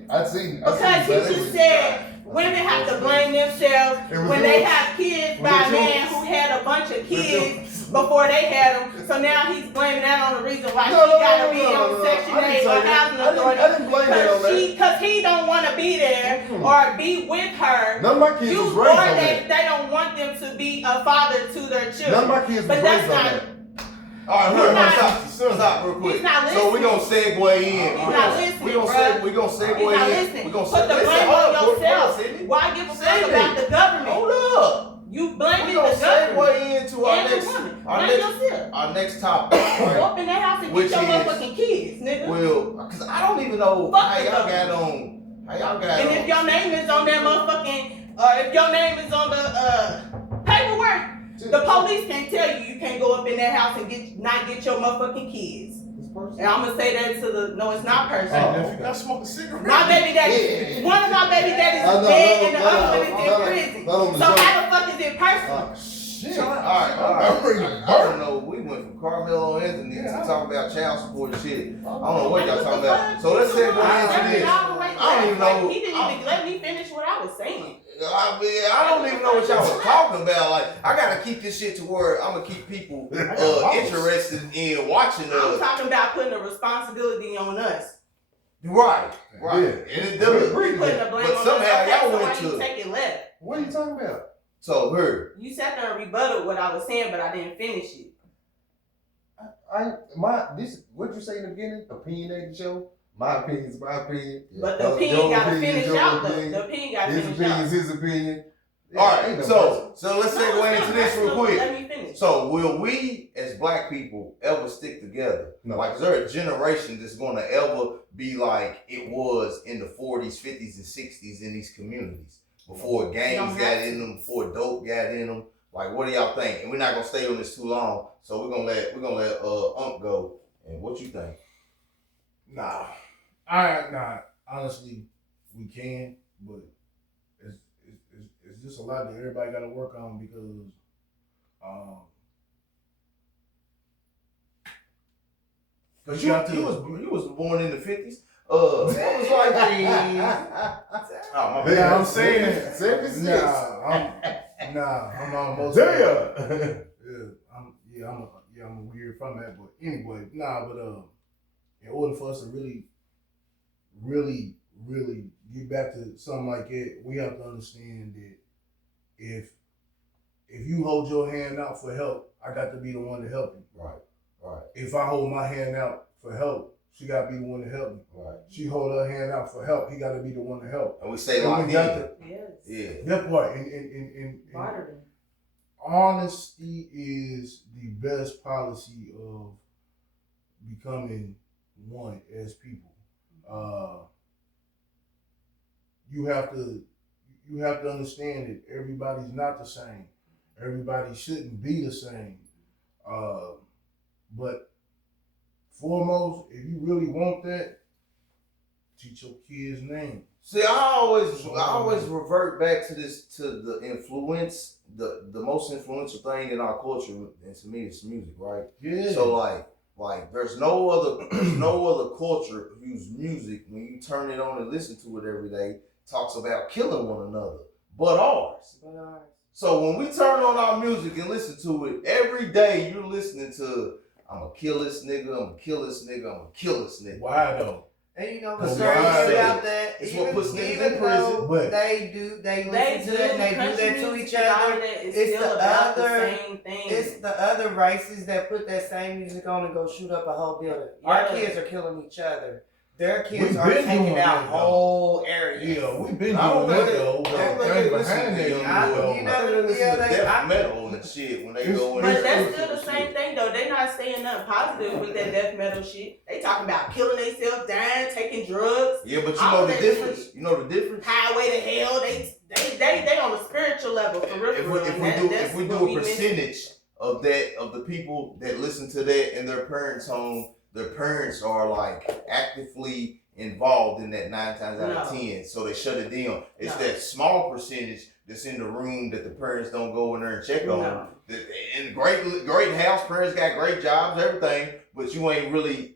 I'd seen. Because he just said women have to blame themselves when they have kids by a man who had a bunch of kids before they had them. So now he's blaming that on the reason why she gotta be on Section 8 or housing authority. I didn't blame that on that. Because he don't want to be there or be with her. None of my kids was raised on that. They don't want them to be a father to their children. None of my kids was raised on that. All right, stop real quick. He's not listening. So we're gonna segue in. He's not listening, We're gonna segue in. We're gonna put the blame on yourself. Why give a fuck about the government? Hold up. You blaming We're the gonna government. segue into our next topic. Go up in that house and get your motherfucking kids, nigga. Well, cause I don't even know how y'all got on. And if your name is on that motherfucking, or if your name is on the paperwork, the police can tell you can't go up in that house and not get your motherfucking kids. And I'm gonna say that to the, no, it's not personal. If you got smoking cigarettes. My baby daddy, one of my baby daddies is dead and the other one is in prison. So how the fuck is it personal? Shit. All right. I don't know. We went from Carmelo Anthony to talk about child support and shit. I don't know what y'all talking about. So let's segue into this. I don't even know. He didn't even let me finish what I was saying. I don't even know what y'all was talking about. Like, I gotta keep this shit to where I'm gonna keep people interested in watching us. I'm talking about putting the responsibility on us. Right. Yeah. And it doesn't. Putting the blame on somehow us. y'all So went why you to. take it left? What are you talking about? So her. You sat there and rebutted what I was saying, but I didn't finish it. What you say in the beginning? Opinionated show. My opinion is my opinion. But the opinion got to finish out though. The opinion got to His finish opinion out. is his opinion. Yeah, All right, so let's segue into this real quick. Let me finish. So will we as black people ever stick together? No. Like, is there a generation that's gonna ever be like it was in the 40s, 50s, and 60s in these communities? Before gangs got in them, before dope got in them. Like, what do y'all think? And we're not gonna stay on this too long, so we're gonna let Ump go. And what you think? Nah. Honestly, we can, but it's just a lot that everybody got to work on because, Cause you was born in the 50s. What was like the? Oh my yeah, bad. I'm saying 76. Nah, I'm almost Damn. I'm a weird from that, but anyway, in order for us to really get back to something like that, we have to understand that if you hold your hand out for help, I got to be the one to help you. Right. If I hold my hand out for help, she got to be the one to help me. Right. She hold her hand out for help, he got to be the one to help. And we say And locked we got in. to, Yes. that part, and Bartering. honesty is the best policy of becoming one as people. You have to understand that everybody's not the same. Everybody shouldn't be the same. But foremost, if you really want that, teach your kids' name. See, I always revert back to the influence, the most influential thing in our culture, and to me, it's music, right? Yeah. So like there's no other culture whose music, when you turn it on and listen to it every day, talks about killing one another, but ours. So when we turn on our music and listen to it every day, you're listening to, I'ma kill this nigga, I'ma kill this nigga, I'ma kill this nigga. Why though? And you know But the why crazy though? about that, It's what puts niggas even in prison, though but- they listen to that and they do that to each other. It's It's still the about the other- same thing. It's the other races that put that same music on and go shoot up a whole building. Our Yeah. kids are killing each other. Their kids We've are been taking doing out that, though. whole areas. Yeah, we've been I don't doing that think though. I don't But think thing they listen behind to that, young I- though. you know, I think they listen yeah, to they- death metal and shit when they go in. But there that's and still the listen to same shit. thing though. They not saying nothing positive with that death metal shit. They talking about killing themselves, dying, taking drugs, Yeah, but you All know the that difference. You know the difference. highway to hell. They on a spiritual level for real. If we do a percentage of the people that listen to that in their parents' home, their parents are like actively involved in that 9 times out of No. 10, so they shut it down. It's No. that small percentage that's in the room that the parents don't go in there and check on. No. And great house, parents got great jobs, everything, but you ain't really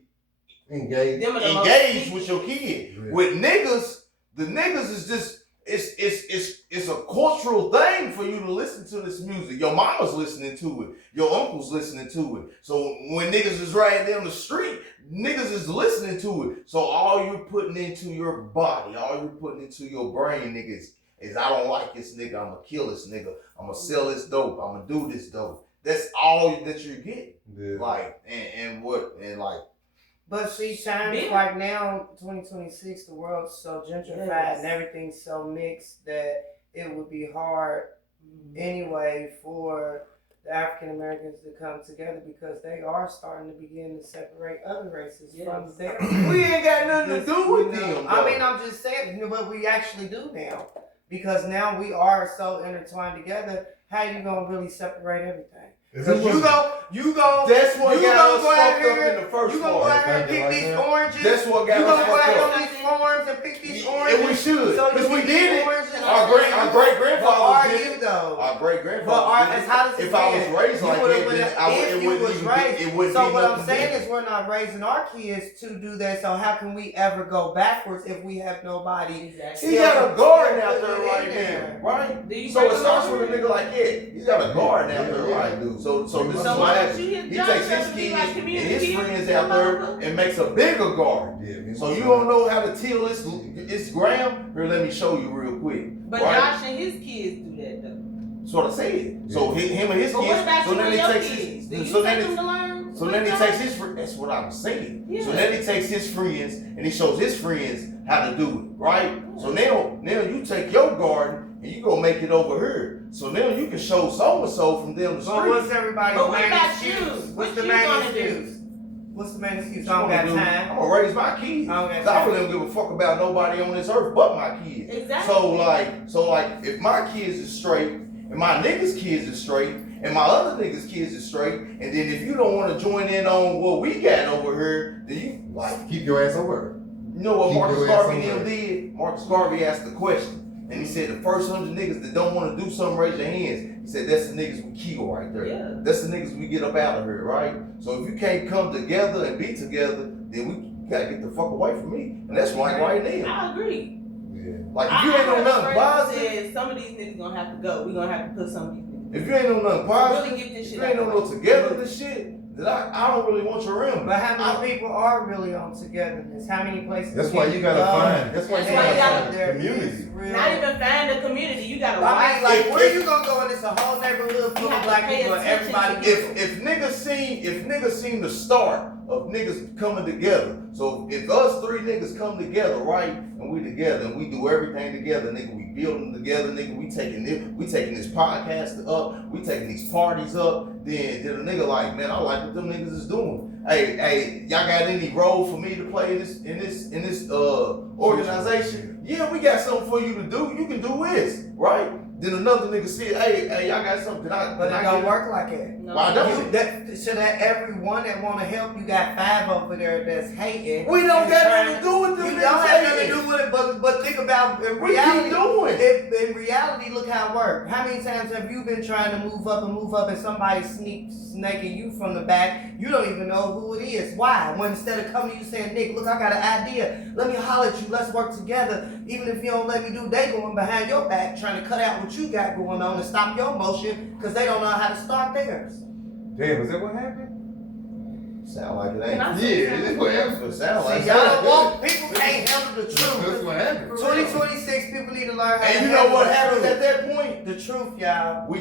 Engaged. Them are the most engaged people. with your kid. Yeah. With niggas, the niggas is just it's a cultural thing for you to listen to this music. Your mama's listening to it. Your uncle's listening to it. So when niggas is riding down the street, niggas is listening to it. So all you're putting into your body, all you're putting into your brain, niggas, is I don't like this nigga. I'ma kill this nigga. I'ma sell this dope. I'ma do this dope. That's all that you're getting. Yeah. Like and like. But see, times Yeah. like now, 2026, the world's so gentrified Yes. and everything's so mixed that it would be hard anyway for the African Americans to come together because they are starting to begin to separate other races from Yes. their. We ain't got nothing to do with them. I though. mean, I'm just saying, but we actually do now because now we are so intertwined together. How you gonna really separate everything? If Because it was- you go. That's what You got gonna us go out fucked up here, in the first You gonna go part. out here and pick Like these that. oranges. That's what You got gonna us go out fucked here up. on these farms and pick these oranges. And we should, So because you we get did these it. oranges and Our great But grandfather are did you it. though? Our great But grandfather did it. how does it If I was feel? raised You like would've that, been- then if it you wouldn't was even raised. be, it wouldn't So be what I'm nothing saying different. is we're not raising our kids to do that. So how can we ever go backwards if we have nobody? Exactly. He got a garden out Still there putting it right in there. now, right? Do you So bring it them starts over? with a nigga like that. He's got a garden out there, Yeah, right? I do. So this So is So what why don't happens. you hit He John takes his Trevor be kids like and community his kids friends and out there all and makes a bigger garden. Yeah, me So and you my don't son. know how to till this ground? Here, let me show you real quick. But right? Josh and his kids do that though. That's what I said. So him and his But what kids. about So you then and he your takes kids? Do his. you So take then them to learn? So then he takes his friends. That's what I was saying. Yeah. So then he takes his friends and he shows his friends how to do it, right? So now you take your garden and you go make it over here. So now you can show so and so from down the But street. what's everybody's But what main about excuse? you? What's What the you main gonna do? excuse? What's the main excuse? What I don't you got gonna do? time. I'm gonna raise my kids. I don't got 'Cause I time. really don't give a fuck about nobody on this earth but my kids. Exactly. So like, if my kids is straight, and my niggas' kids is straight, and my other niggas' kids is straight, and then if you don't want to join in on what we got over here, then you like, Keep your ass over. you know what Keep Marcus your ass Garvey and them over. did? Marcus Garvey asked the question, and he said the first 100 niggas that don't want to do something, raise your hands. He said that's the niggas we kill right there. Yeah. That's the niggas we get up out of here, right? So if you can't come together and be together, then we gotta get the fuck away from me, and that's right now. I agree. Yeah. Like if you ain't on nothing positive, said some of these niggas gonna have to go. We gonna have to put some of these niggas. if you ain't on nothing positive, Really get this shit if you ain't out on no togetherness shit, then I don't really want your rim. But how many people are really on togetherness? How many places? That's why you gotta find. That's why you That's why gotta you find a community. Not even find a community. You gotta I watch. mean, like, where you gonna go in this a whole neighborhood full You of have black to pay people and attention everybody to gets If niggas seen the start of niggas coming together, so if us three niggas come together, right, and we together and we do everything together, nigga, we building together, nigga, we taking this podcast up, we taking these parties up, then a nigga like, man, I like what them niggas is doing. Hey, y'all got any role for me to play in this organization? Yeah, we got something for you to do. You can do this, right? Then another nigga said, hey, y'all got something. But it don't work like that. No. Why don't it? So that everyone that want to help, you got 5 over there that's hating. We don't and got trying nothing to do with them You niggas don't have nothing hating. to do with it, but think about in We keep reality. doing. In reality, look how it works. How many times have you been trying to move up and somebody snaking you from the back? You don't even know who it is. Why? When instead of coming to you saying, Nick, look, I got an idea. Let me holler at you. Let's work together. Even if you don't let me do, they going behind your back trying to cut out what you got going on and stop your motion because they don't know how to start theirs. Damn, is that what happened? Sound like it Can I ain't. say Yeah, that's what happened. Sound like See, it. y'all don't want, people can't handle the That's truth. what happened. 2026, people need to learn how to And you know handle what the happens truth. at that point? The truth, y'all. We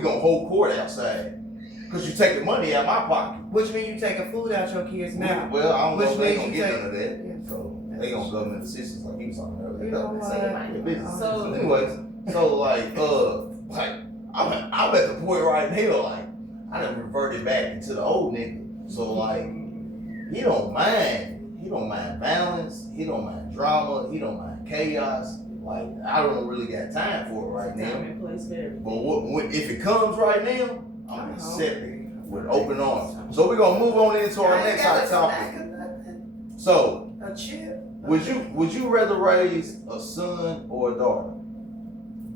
gon' hold court outside. Cause you taking money out my pocket. Which means you taking food out your kids' mouth. Well, I don't know Which if they means gonna you get take- none of that. Yeah. So they gonna government assistance like he was talking earlier. You know That's it. what? Your business. So- anyways, so like I'm at the point right now, like I done reverted back into the old nigga. So like he don't mind violence, he don't mind drama, he don't mind chaos. Like I don't really got time for it right now. Time and place for everything. But if it comes right now, I'm accepting with open arms. So we're gonna move on into our next hot topic. So A chip. would you rather raise a son or a daughter?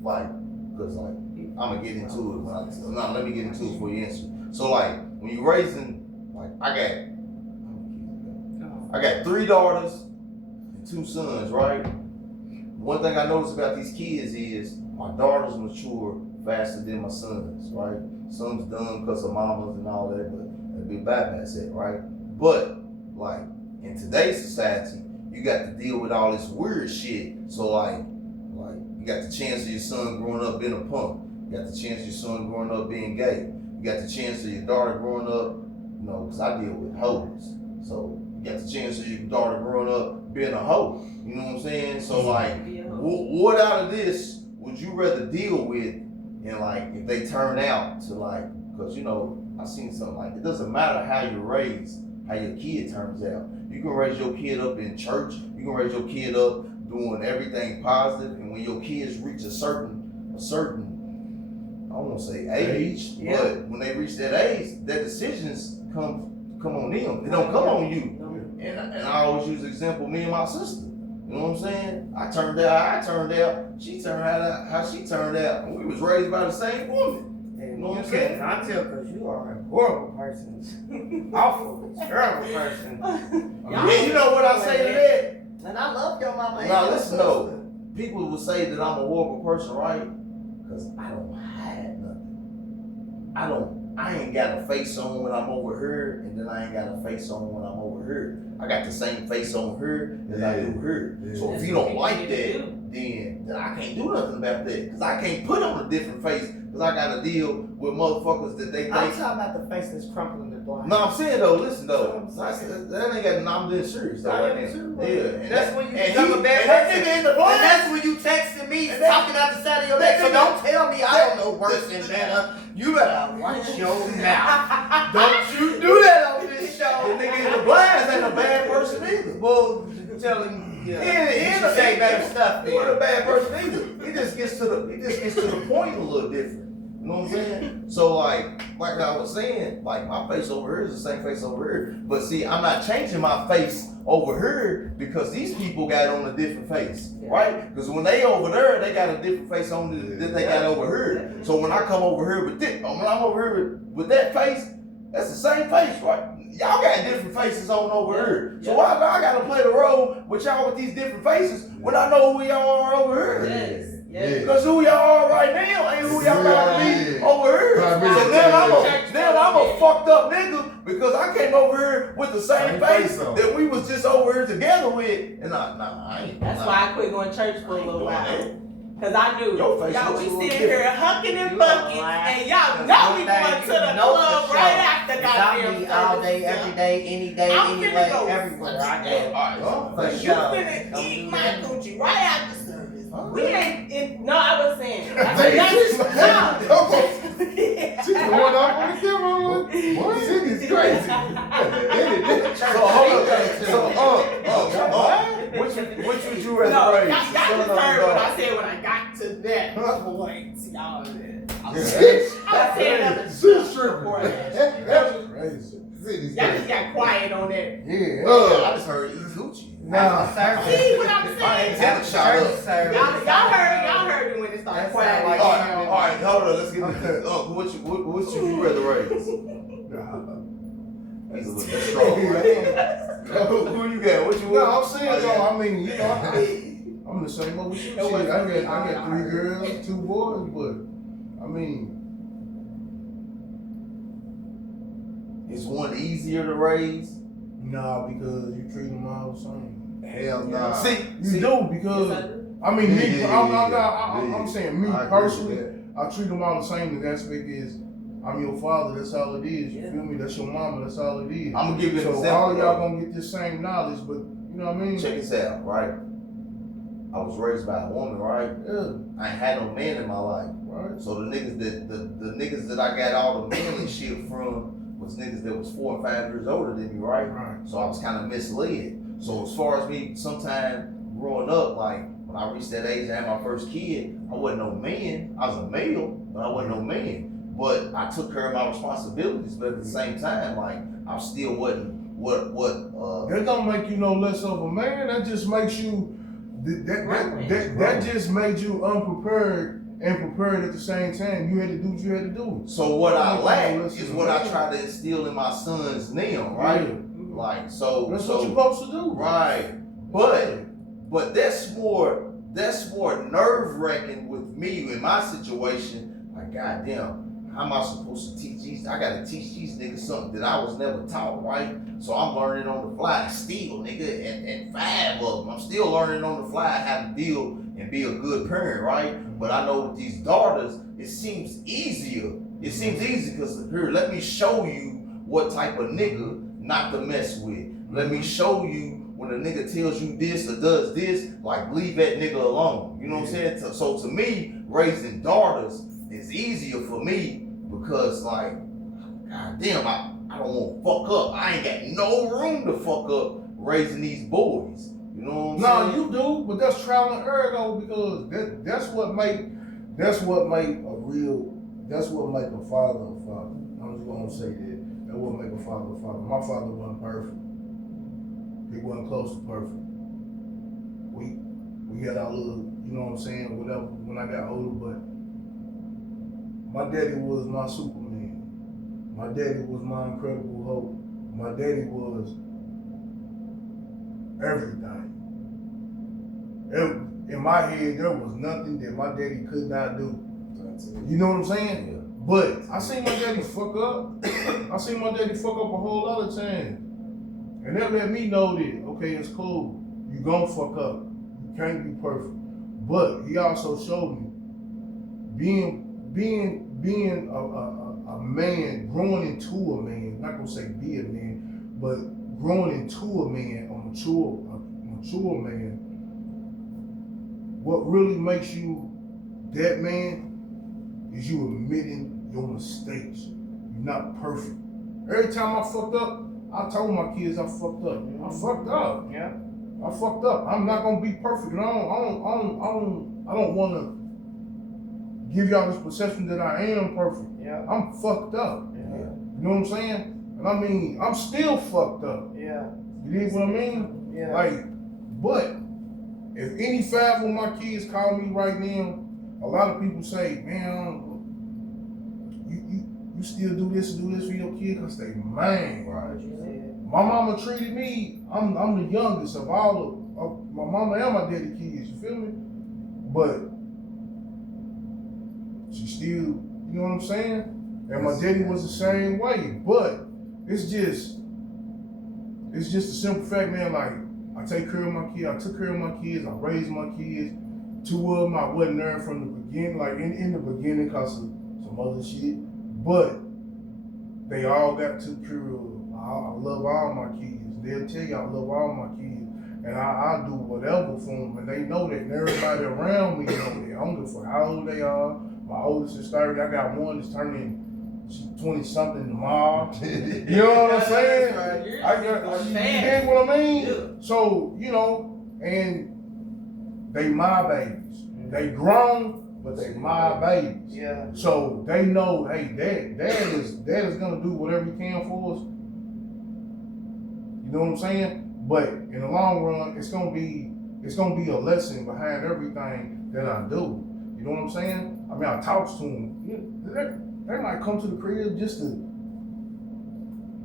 Like, cause like I'm gonna get into it. Let me get into it before you answer. So like when you raising, like I got 3 daughters and 2 sons, right? One thing I noticed about these kids is my daughters mature faster than my sons, right? Some's dumb because of mamas and all that, but a big bypass that, right? But like in today's society, you got to deal with all this weird shit. So like you got the chance of your son growing up being a punk. You got the chance of your son growing up being gay. You got the chance of your daughter growing up, you know, because I deal with hoes. So you got the chance of your daughter growing up being a hoe. You know what I'm saying? So like, what out of this would you rather deal with? And like, if they turn out to like, because you know, I seen something like, it doesn't matter how you're raised, how your kid turns out. You can raise your kid up in church. You can raise your kid up doing everything positive. And when your kids reach a certain, I don't want to say age, but when they reach that age, their decisions come on them. It don't come on you. And I always use the example, me and my sister. You know what I'm saying? I turned out how I turned out. She turned out how she turned out. And we was raised by the same woman. And You know what I'm you saying? can't tell because you are a horrible person. Awful, terrible person. And you know what I say to that? And I love your mama. and Now your listen sister. though, people will say that I'm a horrible person, right? Because I don't hide nothing. I ain't got a face on when I'm over here, and then I ain't got a face on when I'm over here. I got the same face on her as I do her. Yeah. So if you don't like that, then I can't do nothing about that. Because I can't put on a different face because I got to deal with motherfuckers that they I'm think. talking about the face that's crumpling the blind. No, I'm saying though, listen though, That's what I'm that ain't got nothing. I'm being serious though I right am now. too, Yeah, bro. and That's when you and become he- a bad and that person. nigga in the And blind. that's when you texting me, And that- talking out the side of your that neck. So nigga- don't tell me I don't know worse and better. You better watch your mouth. Don't you do that on this The show. nigga in the blinds ain't a bad person either. Well, tell him, He you ain't say better stuff He ain't a then. bad person either. He just gets to the point a little different. You know what I'm saying? So like I was saying, like my face over here is the same face over here. But see, I'm not changing my face over here because these people got on a different face, right? Because when they over there, they got a different face on that they got over here. So when I come over here with this, when I'm over here with that face, that's the same face, right? y'all got different faces on over here. So why I gotta play the role with y'all with these different faces when I know who y'all are over here? Yes. Because who y'all are right now ain't who y'all gotta be over here. So then I'm a fucked up nigga because I came over here with the same face that we was just over here together with. And I ain't. That's why I quit going to church for a little while. Cause I knew Your face y'all looks be a little sitting here hucking and bucking, and y'all know we going to the club right after goddamn me all day, every day, any day, I'm anyway, finna go. everywhere I go. For You sure. finna eat my coochie right after service. Huh? We ain't in, no, I was saying. She's going off on the camera. What? Sydney's crazy. So hold up. Which would you rather No, raise? y'all just heard what I said when I got to that point. Y'all, I said another stuff before that. That's crazy. Y'all just got quiet on that. Yeah. I just heard it's Gucci. Nah. See what I'm saying? Y'all heard me when it started quiet. Like All right, hold on. Let's get into this. What would you rather raise? He's a little bit strong, right? Who you got? What you want? No, I'm saying though. I mean, you know, I'm the same old shit. I got 3 girls, 2 boys, but I mean, Is one easier to raise? nah, because you treat them all the same. Hell nah. See, You do because I mean, me. I'm saying me I agree with personally. I treat them all the same. The aspect is, I'm your father. That's all it is. You feel me? That's your mama. That's all it is. I'm gonna give you an So example. all y'all gonna get this same knowledge, but you know what I mean? Check this out, right? I was raised by a woman, right? Yeah. I ain't had no man in my life. Right. So the niggas the niggas that I got all the manly shit from was niggas that was 4 and 5 years older than me, right? Right. So I was kind of misled. So as far as me, sometime growing up, like when I reached that age and had my first kid, I wasn't no man. I was a male, but I wasn't no man. But I took care of my responsibilities, but at the same time, like I still wasn't That don't make you no less of a man. That just makes you that just made you unprepared and prepared at the same time. You had to do what you had to do. So what I lack is what I try to instill in my sons now, right? Yeah. Like so That's what you're supposed to do. right. But that's more nerve wracking with me in my situation. Like goddamn. How am I supposed to teach these? I gotta teach these niggas something that I was never taught, right? So I'm learning on the fly still, nigga, and 5 of them. I'm still learning on the fly how to deal and be a good parent, right? But I know with these daughters, it seems easier. It seems easy because here, let me show you what type of nigga not to mess with. Let me show you when a nigga tells you this or does this, like leave that nigga alone. You know what I'm saying? So to me, raising daughters is easier for me because like, goddamn, I don't want to fuck up. I ain't got no room to fuck up raising these boys. You know what I'm saying? No, you do, but that's trial and error though, because that's what make a father a father. I'm just gonna say that. That what make a father a father. My father wasn't perfect. He wasn't close to perfect. We had our little, you know what I'm saying, whatever when I got older, but my daddy was my Superman. My daddy was my Incredible Hulk. My daddy was everything. In my head, there was nothing that my daddy could not do. You know what I'm saying? Yeah. But I seen my daddy fuck up. I seen my daddy fuck up a whole lot of times. And that let me know that, okay, it's cool. You gon' fuck up. You can't be perfect. But he also showed me being a man, growing into a man, not gonna say be a man, but growing into a man, a mature man, what really makes you that man is you admitting your mistakes. You're not perfect. Every time I fucked up, I told my kids I fucked up. I fucked up. Yeah. I fucked up. I'm not gonna be perfect. And I don't wanna give y'all this perception that I am perfect. Yeah. I'm fucked up. Yeah. You know what I'm saying? And I mean, I'm still fucked up. Yeah. You dig what I mean? Yeah. Like, but if any 5 of my kids call me right now, a lot of people say, man, you still do this for your kid, cause they man. What you said. My mama treated me, I'm the youngest of all of my mama and my daddy kids, you feel me? But she still, you know what I'm saying? And my daddy was the same way. But it's just a simple fact, man, like I take care of my kids, I took care of my kids, I raised my kids. 2 of them I wasn't there from the beginning, like in the beginning cause of some other shit. But they all got took care of. I love all my kids. They'll tell you I love all my kids. And I do whatever for them. And they know that. And everybody around me know that. I don't give a fuck how old they are. My oldest is 30. I got one that's turning 20-something tomorrow. You know what I'm saying? You get what I mean? Yeah. So, you know, and they my babies. They grown, but they my babies. Yeah. So they know, hey, dad is gonna do whatever he can for us. You know what I'm saying? But in the long run, it's gonna be a lesson behind everything that I do. You know what I'm saying? I mean, I talk to them. They might come to the crib just to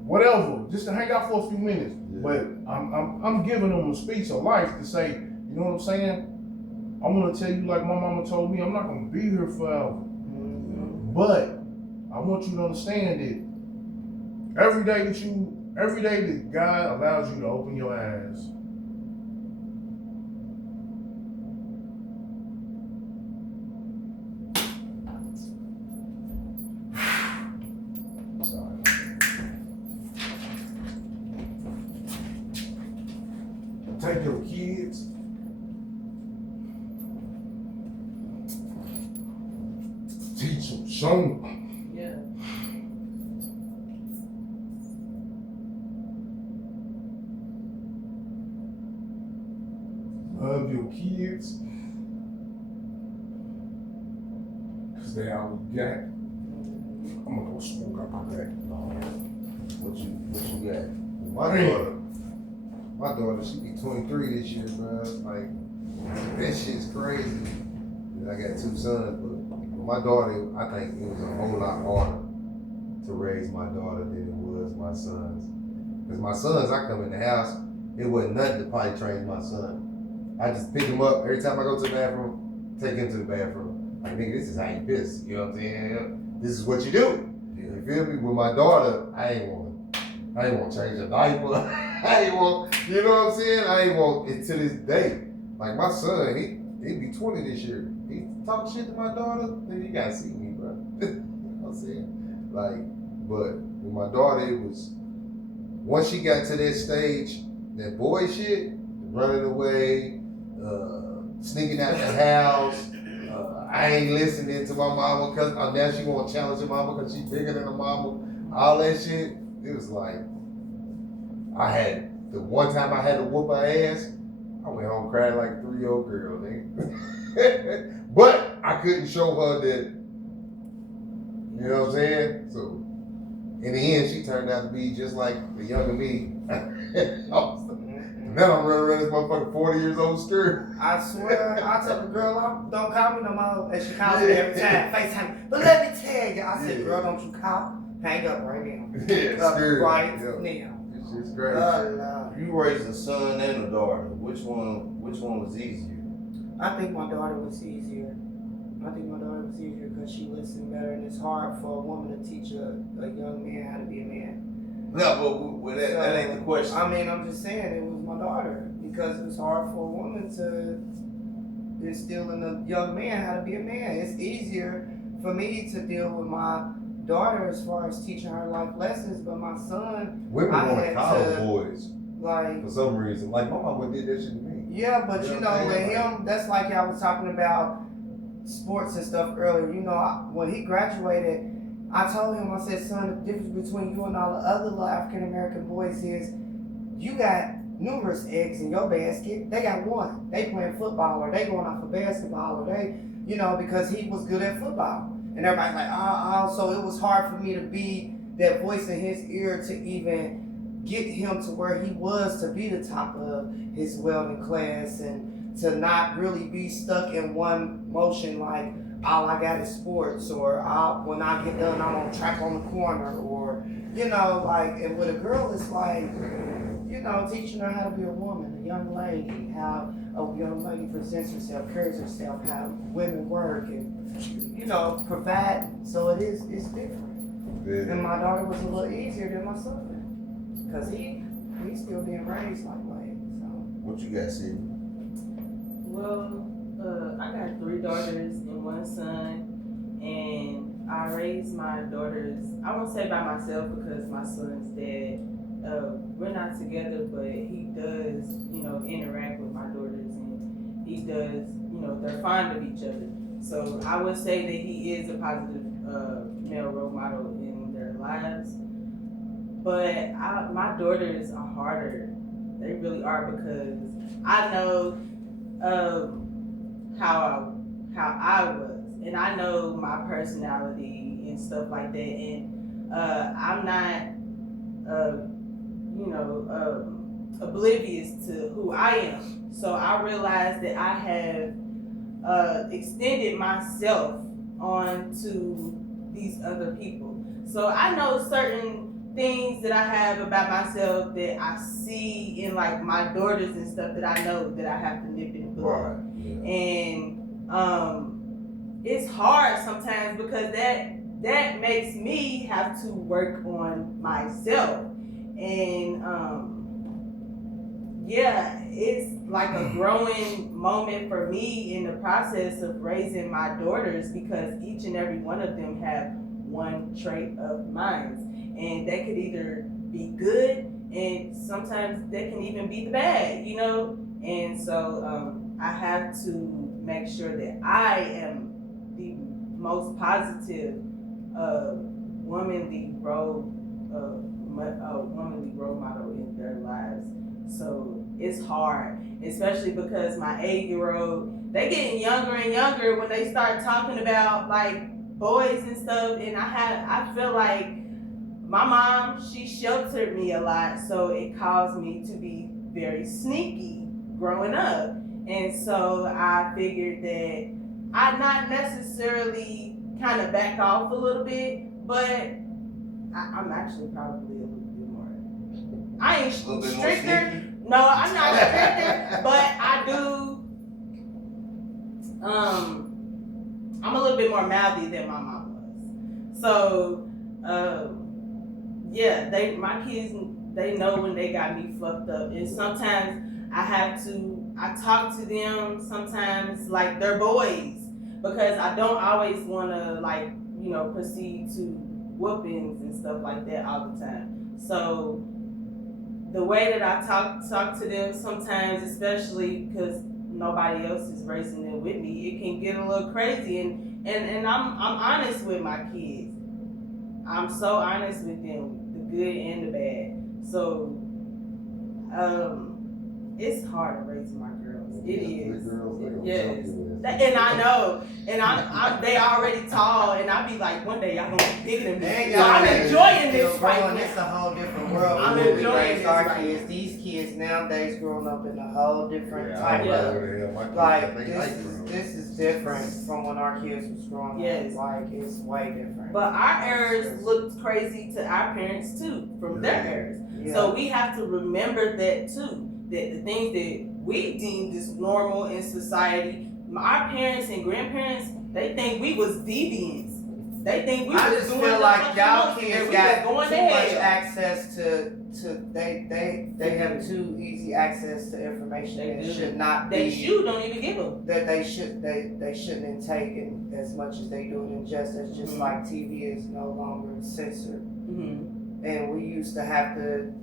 whatever, just to hang out for a few minutes. Yeah. But I'm giving them a speech of life to say, you know what I'm saying? I'm gonna tell you like my mama told me, I'm not gonna be here forever. Mm-hmm. But I want you to understand that every day that God allows you to open your eyes, take your kids, teach them, show them. Yeah. Love your kids, cause they all we got. I'm gonna go smoke up on that. What you got? My daughter, she be 23 this year, bro. Like, that shit's crazy. And I got 2 sons, but my daughter, I think it was a whole lot harder to raise my daughter than it was my sons. Cause my sons, I come in the house, it wasn't nothing to potty train my son. I just pick him up every time I go to the bathroom, take him to the bathroom. Like, nigga, this is how you piss. You know what I'm saying? This is what you do. You feel me? With my daughter, I ain't want to change a diaper. I ain't want, you know what I'm saying? I ain't want it to this day. Like my son, he be 20 this year. He talk shit to my daughter, then you gotta see me, bro. You know what I'm saying? Like, but with my daughter, it was, once she got to that stage, that boy shit, running away, sneaking out the house, I ain't listening to my mama because now she want to challenge her mama because she bigger than her mama. All that shit, it was like, the one time I had to whoop her ass, I went home crying like a 3-year-old girl, nigga. But I couldn't show her that, you know what I'm saying? So, in the end, she turned out to be just like the younger me. Now I'm running around this motherfucker 40 years old skirt. I swear, I tell the girl, don't call me no more. And she calls me every time, FaceTime. But let me tell you, I said, girl, don't you call? Hang up right now. Yeah, scared. Right Yeah. now. This shit's crazy. No. You raised a son and a daughter. Which one was easier? I think my daughter was easier. Because she listened better, and it's hard for a woman to teach a young man how to be a man. No, but that ain't the question. I mean, I'm just saying it was my daughter because it's hard for a woman to instill in a young man how to be a man. It's easier for me to deal with my daughter as far as teaching her life lessons, but my son, Women I want to had call to, boys like, for some reason. Like my mama did that shit to me. yeah, but You you know know, what I'm with saying? him, that's like I was talking about sports and stuff earlier. You know, when he graduated, I told him, I said, son, the difference between you and all the other little African American boys is you got numerous eggs in your basket. They got one. They playing football or they going out for basketball or they, you know, because he was good at football. And everybody's like, so it was hard for me to be that voice in his ear to even get him to where he was to be the top of his welding class and to not really be stuck in one motion like, all I got is sports, or when I get done, I'm on track on the corner, or, like, and with a girl, it's like, teaching her how to be a woman, a young lady, how a young lady presents herself, carries herself, how women work, and, provide. So it's different. Yeah. And my daughter was a little easier than my son, because he's still being raised like way. So. What you got, Sydney? Well, I got 3 daughters and 1 son, and I raised my daughters, I won't say by myself because my son's dead. We're not together, but he does, interact with my daughters, and he does, they're fond of each other. So I would say that he is a positive male role model in their lives. But my daughters are harder. They really are, because I know how I was, and I know my personality and stuff like that, and I'm not oblivious to who I am. So I realized that I have extended myself onto these other people. So I know certain things that I have about myself that I see in like my daughters and stuff, that I know that I have to nip in the bud. Right. Yeah. And it's hard sometimes, because that makes me have to work on myself. And it's like a growing moment for me in the process of raising my daughters, because each and every one of them have one trait of mine, and that could either be good, and sometimes that can even be the bad, and so I have to make sure that I am the most positive womanly role model in their lives. So it's hard, especially because my 8-year-old, they getting younger and younger when they start talking about like boys and stuff, and I feel like my mom, she sheltered me a lot, so it caused me to be very sneaky growing up. And so I figured that I not necessarily kind of back off a little bit, but I'm actually probably a little bit more. I ain't A little bit more stricter. sneaky? No, I'm not stricter, but I do. I'm a little bit more mouthy than my mom was. So, my kids, they know when they got me fucked up, and sometimes I talk to them sometimes like they're boys, because I don't always want to proceed to whoopings and stuff like that all the time. So the way that I talk to them sometimes, especially because nobody else is raising them with me, it can get a little crazy, and I'm honest with my kids. I'm so honest with them, the good and the bad. So it's hard to raise my girls. It is. Yes. And I know. And I'm they already tall, and I be like, one day y'all gonna be bigger than me. So I'm enjoying this right now. It's a whole different world. I'm when we enjoying raise this our right kids. now. These kids nowadays growing up in a whole different type Yeah. of like this is different from when our kids was growing Yes. up. Like it's way different. But our errors looked crazy to our parents too, from their errors. Yeah. So we have to remember that too. That the things that we deemed as normal in society, our parents and grandparents, they think we was deviants. They think we I was just doing feel the like fucking y'all most, and kids we got was going too to much hell. access to they have too easy access to information that should not That be you don't even give them. that they shouldn't intake in as much as they do it in just Mm-hmm. like TV is no longer censored. Mm-hmm. And we used to have to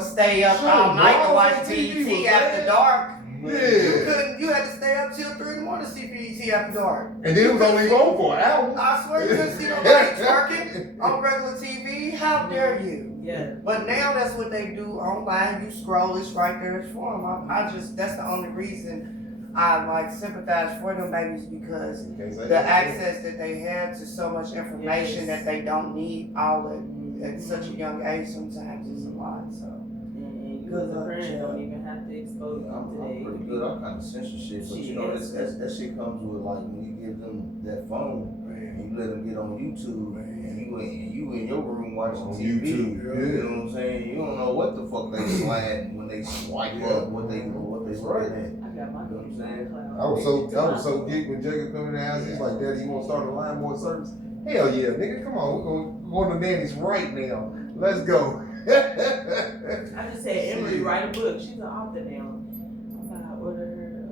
stay up Sure, all night to watch balls on TV BET was after bad. dark. Yeah. You had to stay up till 3 in the morning to see BET after dark. And then it was only on for an hour. I swear you couldn't see nobody twerking on regular TV. How dare you? Yeah. But now that's what they do online. You scroll, it's right there, it's for them. That's the only reason I sympathize for them babies, because the access that they have to so much information that they don't need all at such a young age sometimes is a lot. So. And you as a parent don't even have to expose them I'm today. pretty good. I'm kind of censorship, but you know that shit comes with like when you get give them that phone and you let them get on YouTube and you in your room watching On TV. YouTube, You know what I'm saying? You don't know what the fuck they slide when they swipe up, what they looking at. I got my You know what I'm saying? I was so geeked when Jacob come in the house. He's like, Daddy, you want to start a line more service? Hell yeah, nigga, come on, we're going to Nanny's right now. Let's go. I just had Emily write a book. She's an author now. I ordered her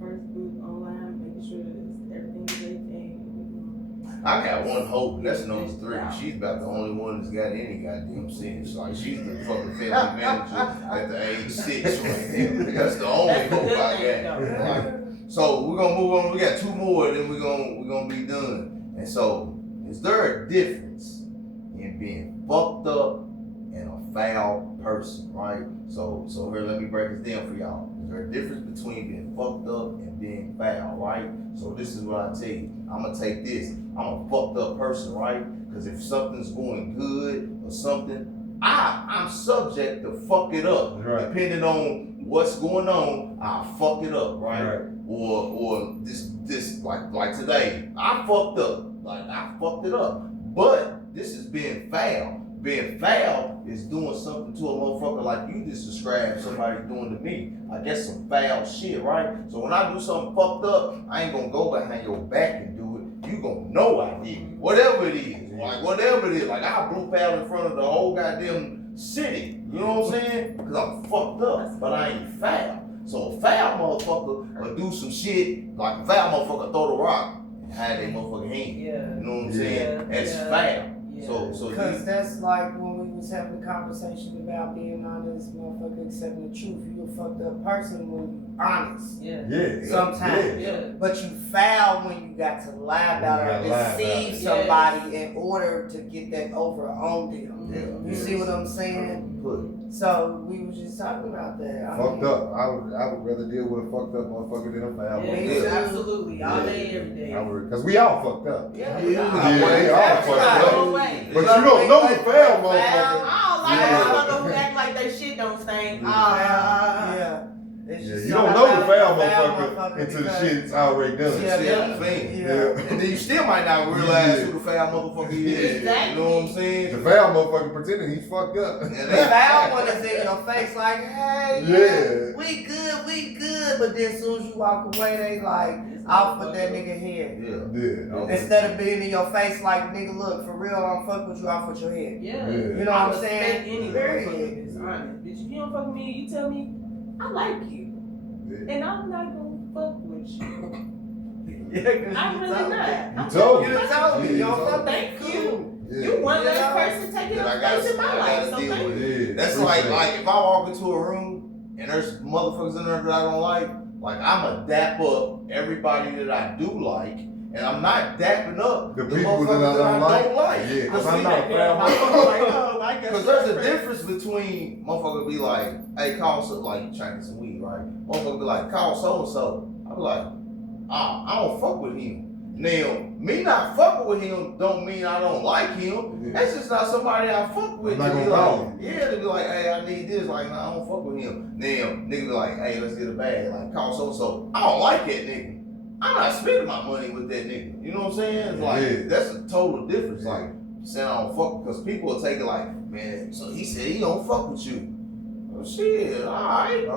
first book online, making sure that everything's everything. I got one hope, and that's number 3. She's about the only one that's got any goddamn sense. Like, she's the fucking family manager at the age 6 right now. That's the only hope I got. Like, so we're gonna move on. We got 2 more, then we're gonna be done. And so, is there a difference in being fucked up and a foul person, right? So here, let me break this down for y'all. Is there a difference between being fucked up and being foul, right? So this is what I tell you. I'm gonna take this. I'm a fucked up person, right? Because if something's going good or something, I'm subject to fuck it up. Right. Depending on what's going on, I'll fuck it up, right? Right. Or this like today, I fucked up. Like I fucked it up. But this is being foul. Being foul is doing something to a motherfucker like you just described somebody doing to me. I guess some foul shit, right? So when I do something fucked up, I ain't gonna go behind your back and do it. You gonna know I did it. Whatever it is. Like whatever it is. Like I blew foul in front of the whole goddamn city. You know what I'm saying? Because I'm fucked up, but I ain't foul. So a foul motherfucker will do some shit, like a foul motherfucker throw the rock and hide their motherfucking hand. Yeah. You know what I'm saying? That's foul. So because that's like when we was having a conversation about being honest, motherfucker, accepting the truth. You a fucked up person when you honest. Yeah. Sometimes. Yeah. But you foul when you got to lie about it or deceive somebody in order to get that over on them. Yeah. You see what I'm saying? So we was just talking about that. Fucked up. I would rather deal with a fucked up motherfucker than a foul motherfucker. Yeah, absolutely. All day, every day. Because we all fucked up. Yeah, we all fucked up. No way. But you don't know the foul motherfucker. I don't like a motherfucker who act like they shit don't stink. You don't know the foul motherfucker until the shit's already done. And then you still might not realize who the foul motherfucker is. Exactly. You know what I'm saying? The foul motherfucker pretending he's fucked up. The foul one is in your face like, hey, we good. But then as soon as you walk away, they like, off with that nigga head. Yeah. Instead of being in your face like, nigga, look, for real, I'm fuck with you, off with your head. Yeah. You know what I'm saying? Any motherfucker that's honest. Bitch, if you don't fuck with me, you tell me, I like you. And I'm not gonna fuck with you. I'm really not. You told me. You told me. You don't fuck Thank with you. Yeah. You one less person taking up space in my life. So thank you. That's like if I walk into a room and there's motherfuckers in there that I don't like I'ma dap up everybody that I do like, and I'm not dapping up the the people that I don't like. Yeah, because I'm not a foul motherfucker. Because there's a difference between motherfucker be like, hey, call so like you trying to get some weed, right? Motherfucker be like, call so and so. I be like, I don't fuck with him. Now, me not fucking with him don't mean I don't like him. Yeah. That's just not somebody I fuck with. I'm not To be gonna call him. yeah, to be like, hey, I need this. Like, nah, I don't fuck with him. Now, nigga be like, hey, let's get a bag. Like, call so and so. I don't like that nigga. I'm not spending my money with that nigga. You know what I'm saying? It's like, that's a total difference. Like, saying I don't fuck, because people will take it like, man, so he said he don't fuck with you. Oh, shit, alright,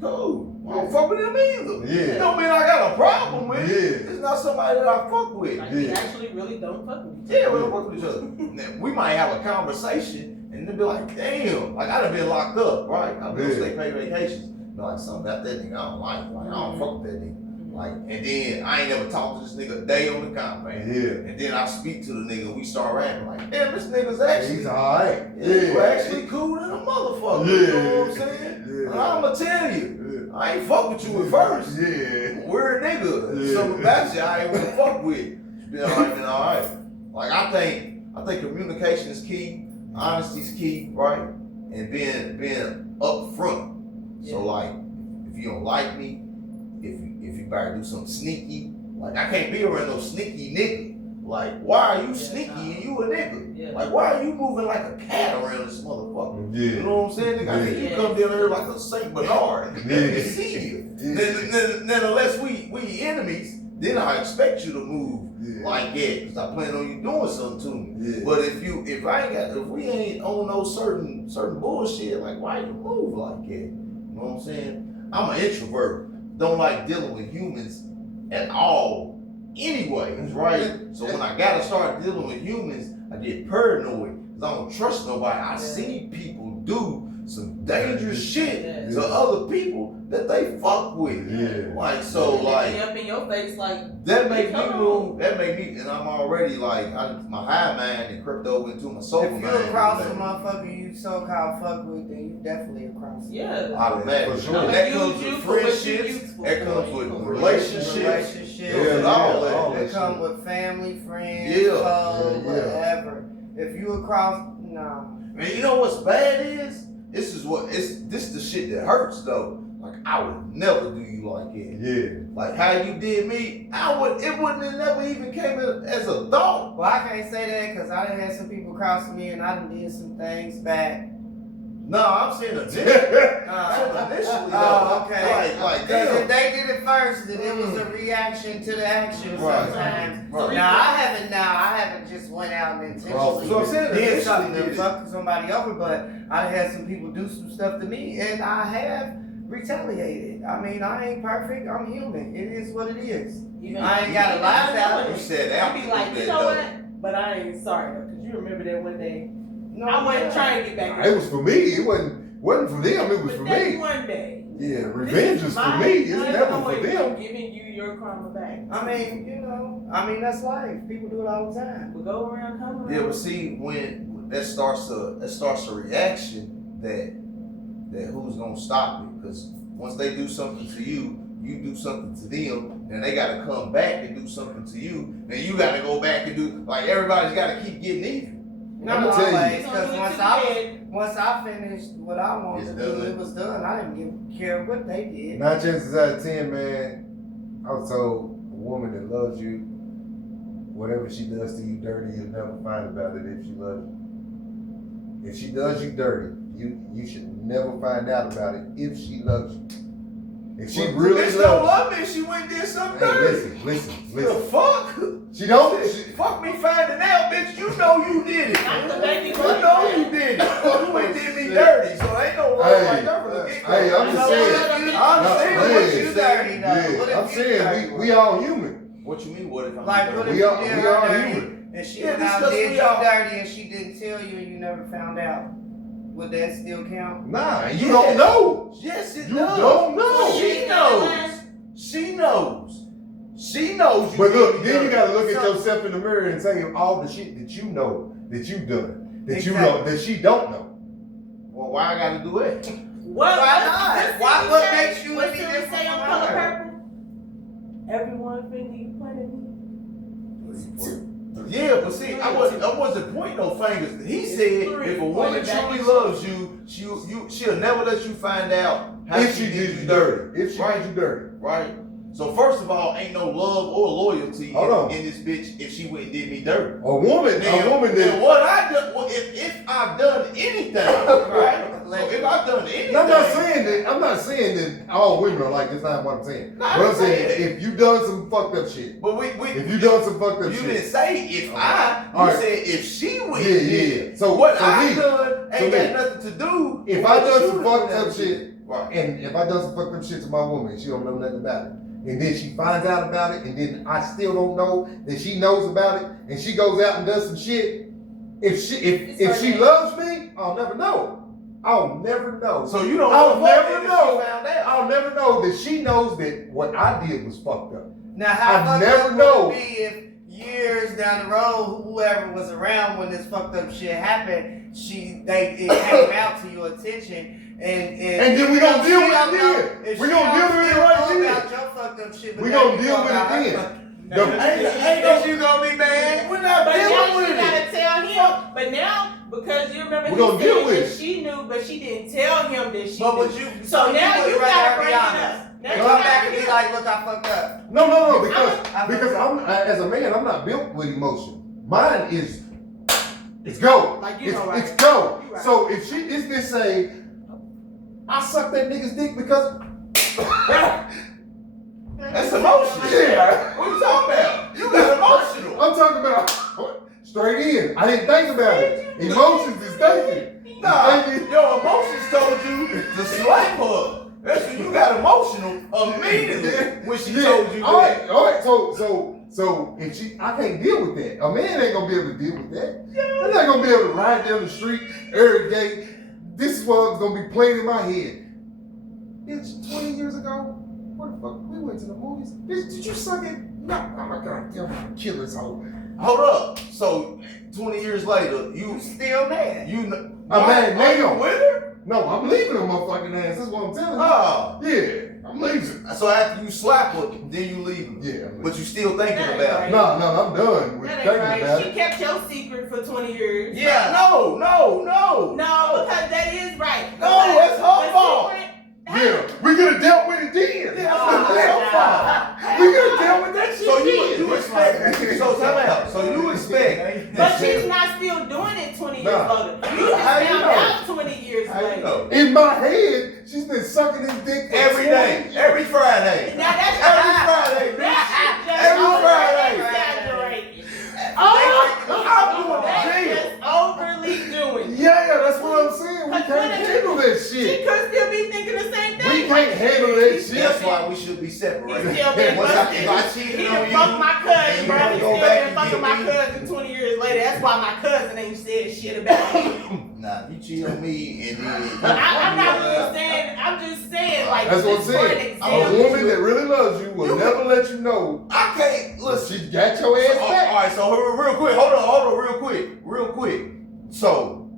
cool. I don't fuck with him either. Yeah. It don't mean I got a problem with it. Yeah. It's not somebody that I fuck with. Like, we actually really don't fuck with each other. Yeah, we don't fuck with each other. Now, we might have a conversation and they'll be like, damn, like I done been locked up, right? I've been on state paid vacations. Be like, something about that nigga I don't like. Like, I don't fuck with that nigga. Like, and then I ain't never talked to this nigga a day on the compound. Yeah. And then I speak to the nigga, we start rapping like, damn, this nigga's actually, He's alright. you actually cool than a motherfucker. Yeah. You know what I'm saying? Yeah. I'ma tell you, I ain't fuck with you at first. Yeah. We're a nigga. Yeah. Something about you I ain't wanna fuck with. Been alright. Like I think communication is key, honesty is key, right? And being upfront. Yeah. So like, if you don't like me, if you better do something sneaky, like I can't be around no sneaky nigga. Like, why are you sneaky and you a nigga? Yeah. Like, why are you moving like a cat around this motherfucker? Yeah. You know what I'm saying? Nigga, I think you come down here like a Saint Bernard. Yeah. And see you. Then unless we enemies, then I expect you to move like that, because I plan on you doing something to me. Yeah. But if we ain't on no certain bullshit, like why you move like that? You know what I'm saying? I'm an introvert. Don't like dealing with humans at all anyways, right? So when I gotta start dealing with humans, I get paranoid because I don't trust nobody. I see people do some dangerous shit to other people that they fuck with. Yeah. Like, so like up in your face like that make me move. That make me, and I'm already like my high mind and crept over into my sober If mind. you across a motherfucker you so-called fuck with, then you definitely across. yeah. Automatic. For sure. And that Use comes you with for what you friendships. useful That for. comes with Yeah. relationships. Yeah, all all that. They come with family, friends, Yeah. foes, Yeah. whatever. If you across, nah. Man, you know what's bad is? This is the shit that hurts though. Like I would never do you like that. Yeah. Like how you did me, it wouldn't have never even came as a thought. Well, I can't say that because I done had some people cross me and I done did some things back. No, I'm saying initially. Oh, okay. Like Because damn. if they did it first, then it was a reaction to the action Right. sometimes. Right. Now I haven't just went out and intentionally So I'm saying did initially something did to it. fuck somebody over, but I had some people do some stuff to me and I have retaliated. I mean, I ain't perfect. I'm human. It is what it is. I ain't got a lie about You it. said You after be like, that you know though. what? But I ain't sorry though, because you remember that one day. No, I wasn't yeah. trying to get back. It was for me. It wasn't for them. It was for But that me. one day. Yeah, revenge is for me. It's never for them. Giving you your karma back. I mean, that's life. People do it all the time. We go around, come around. Yeah, but see when that starts a reaction that who's gonna stop it? Because once they do something to you, you do something to them, and they gotta come back and do something to you. Then you gotta go back and do like everybody's gotta keep getting even. Not I'ma tell you. always, So because you once went I finished what I wanted It's to do, done. it was done. I didn't care what they did. 9 chances out of 10, man. I was told a woman that loves you, whatever she does to you dirty, you'll never find about it if she loves you. If she does you dirty, you should never find out about it if she loves you. If she really Bitch don't loves love me. She went and did you. something Hey, dirty. listen. The fuck? She don't. Fuck me finding out, bitch. You know you did it. Not the baby You boy. know you did it. You went and did me dirty, so ain't no love like that from the get-go. Hey, I'm just saying. I understand what Yeah. you dirty. Yeah, What if I'm you saying dirty? we all human. What you mean? What if I'm Like, what dirty? if We you are- did we her are dirty human. and she Yeah, went out discuss did we you are. dirty and she didn't tell you and you never found out? Would that still count? Nah, you Yeah. don't know. Yes, it You does. don't know. She knows. She knows. She knows. But look, did me then you dirty. gotta look at So- yourself in the mirror and tell you all the shit that you know, that you done, that you know, Exactly. that she don't know. Well, why I gotta do that? What? Why not? What makes you What any Silly different say on from Color her? Purple? Everyone finger you pointed me. Yeah, but see, I wasn't pointing no fingers. He said if a woman truly loves you, she'll never let you find out how If she did you dirty, if she Right. did you dirty. Right? So first of all, ain't no love or loyalty Hold on. in this bitch if she went and did me dirty. A woman Now that. what I done, well, if I've done anything, right? So if I've done anything, I'm not saying that all women are like this. Not what I'm saying. Nah, I What I'm didn't say saying, that. if you done some fucked up shit, But if you done some fucked up you shit, didn't say if I, you All right. said if she went. Yeah, and did yeah. it. So what for I me- done ain't for got me, nothing to do. if with I what done you some done fucked up did. shit, Right. and if I done some fucked up shit to my woman, and she don't know nothing about it, and then she finds out about it, and then I still don't know that she knows about it, and she goes out and does some shit. If she loves me, I'll never know. I'll never know. So you don't I'll know never if she know. found out. I'll never know that she knows that what I did was fucked up. Now, how I fucked never up know. would it be if years down the road, whoever was around when this fucked up shit happened, it came out to your attention, And then we gonna deal with it then. If We she gonna don't deal with it still right know then. about your fucked up shit, but We now gonna you deal know with about it her then. Ain't you gonna be mad? We're not But now dealing she with gotta it. tell him. But now, because you remember We're he gonna deal said with that it. she knew, but she didn't tell him that she But knew. would you? So now would you rather gotta her bring be it honest. up. Now And you come gotta back and bring be it like, look, I fucked up. No, because I'm as a man, I'm not built with emotion. Mine is, it's go. Like, you know, right? It's go. You right. So if this bitch say, I sucked that nigga's dick because That's emotional. Yeah. What you talking about? You got emotional. I'm talking about straight in. I didn't think about it. Emotions is thinking. Nah, your emotions told you to slap her. That's when you got emotional immediately when she told you that. All right. So if I can't deal with that. A man ain't gonna be able to deal with that. I'm not gonna be able to ride down the street every day. This is what's gonna be playing in my head. Bitch, 20 years ago, what the fuck? We went to the movies. Bitch, did you suck it? No. Oh my god, I'm gonna kill this hoe. Hold up. So 20 years later, you still mad. You I'm mad are you now. with her? No, I'm leaving her motherfucking ass. That's what I'm telling you. Oh. Yeah, I'm leaving. So after you slap her, then you leave her. Yeah. But you still thinking That ain't about right. it. No, I'm done with That thinking ain't about right. She it. kept your secret for 20 years. Yeah, no. No, because that is right. No, that's her fault. Yeah, we could have dealt with it then. Yeah, that's her fault. We could have dealt with that shit So then. you expect, so time out. So you expect. But she's not still doing it 20 years Nah. later. You just How you found know? out 20 years How you later. know? In my head, she's been sucking his dick for Every 20 day, years. every Friday. Now that's Every Friday, bitch. Every Friday. Exaggerated. I'm going to That's jail. just overly doing. Yeah, that's what I'm saying. We can't handle that She shit. could still be thinking the same thing. We can't handle that shit. That's why we should be He separated. still been Once fucking. if I cheated He on done you, fucked my cousin, and you bro. wanna He go still back been and fucking get my me? cousin 20 years later. That's why my cousin ain't said shit about me. nah, you cheat on me and then. But I'm not really saying. I'm just saying, like, That's what I'm just for an saying. example. A woman that really loves you will never let you know I can't listen. she got your ass All back. right, so real quick, hold on, real quick. So,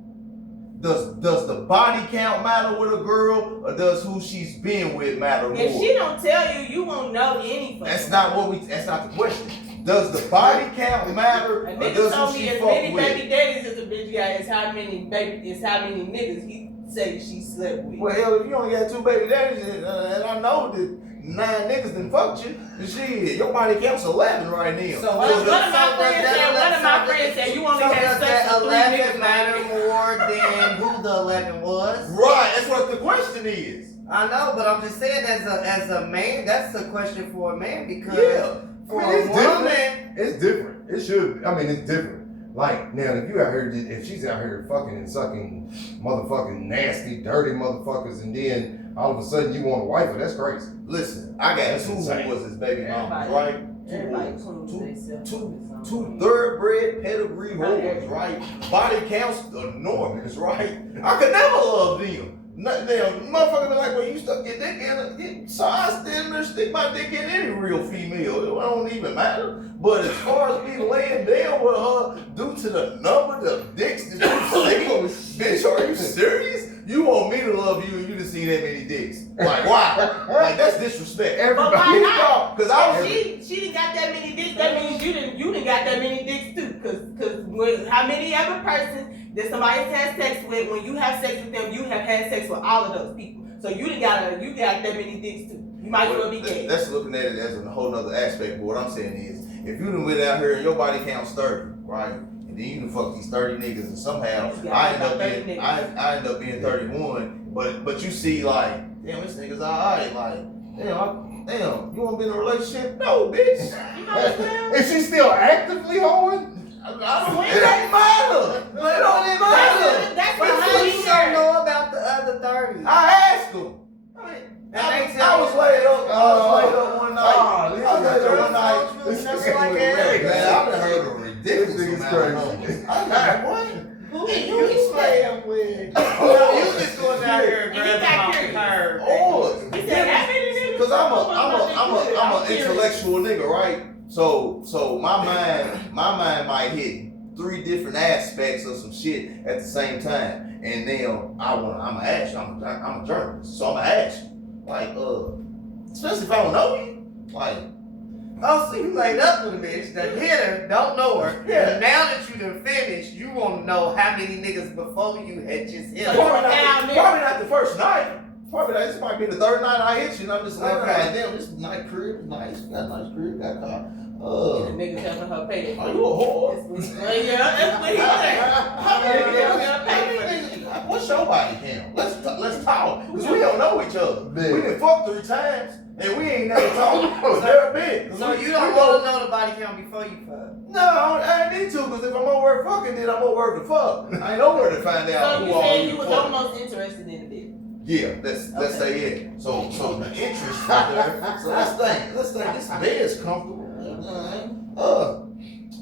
does the body count matter with a girl, or does who she's been with matter more? If she don't tell you, you won't know anything. That's not the question. Does the body count matter, A or nigga does told who me she as fuck many with? baby daddies as a bitch got is how many niggas he say she slept with. Well, hell, if you only got 2 baby daddies, and I know that 9 niggas done fucked you, then shit, your body count's 11 right now. So One of my friends said you only had sex with 3 niggas. matter more than who the 11 was? Right, that's what the question is. I know, but I'm just saying as a man, that's a question for a man because Yeah. for I mean, a it's woman, different. It's different. It should. I mean, it's different. Like now, if you out here, if she's out here fucking and sucking, motherfucking nasty, dirty motherfuckers, and then all of a sudden you want a wife, that's crazy. Listen, I got That's 2 insane. who was his baby mamas, Everybody- right? Everybody Two cleans themselves. two thoroughbred pedigree whores, right? Body counts enormous, right? I could never love them. Damn, motherfucker be like, well, you stuck your dick in it. So I still stick my dick in any real female. It don't even matter. But as far as me laying down with her due to the number of dicks that you see, bitch, are you serious? You want me to love you and you done seen that many dicks. Like, why? Like, that's disrespect. But why not? Because I was... She didn't got that many dicks. That means you didn't got that many dicks too. Cause how many other persons that somebody has sex with, when you have sex with them, you have had sex with all of those people. So you got that many dicks too. You might as well be gay. That's looking at it as a whole nother aspect. But what I'm saying is, if you done went out here and your body counts 30, right? And then you done fuck these 30 niggas and somehow I end up being 31. But you see like, damn, this nigga's alright. Like, damn, you wanna be in a relationship? No, bitch. You know what I'm saying? Is she still actively hoeing? It ain't matter. It don't even matter. That's but what how he you said. don't know about the other 30? I asked him. I was laid up one night. I was laid up one night. This Just nigga like was that. ready. Man, I've heard of ridiculous This nigga's amount of crazy. numbers. I'm like, what? Who you slaying with? You just going out here and And he got grabbing curious. my curve. Oh, He said, how many niggas? because I'm an curious. intellectual nigga, right? So my mind might hit 3 different aspects of some shit at the same time, and then I'm a ask you. I'm a journalist, so I'm a ask you. Like, especially if I don't know you, like. Oh, so you laid up with a bitch, the hitter, don't know her. Yeah. And now that you done finished, you want to know how many niggas before you had just hit So her. Probably not the first night. Probably this might be the 3rd night I hit you, and I'm just like, Okay. like, damn, this nice crib, nice, got a nice crib, got a car. The niggas helping her pay. Are you a whore? Yeah, that's what he said. How many niggas? What's your body count? Let's talk, because we don't know each other. Man. We done fucked 3 times, And we ain't never talked. Never been. So you don't want to know the body count before you fuck? No, I ain't need to, because if I'm over fucking, then I'm over to fuck. I ain't nowhere to find out So who you all said you you was fuck. almost interested in the bitch. Yeah, let's say it. So the interest right there. So let's think this bed's comfortable.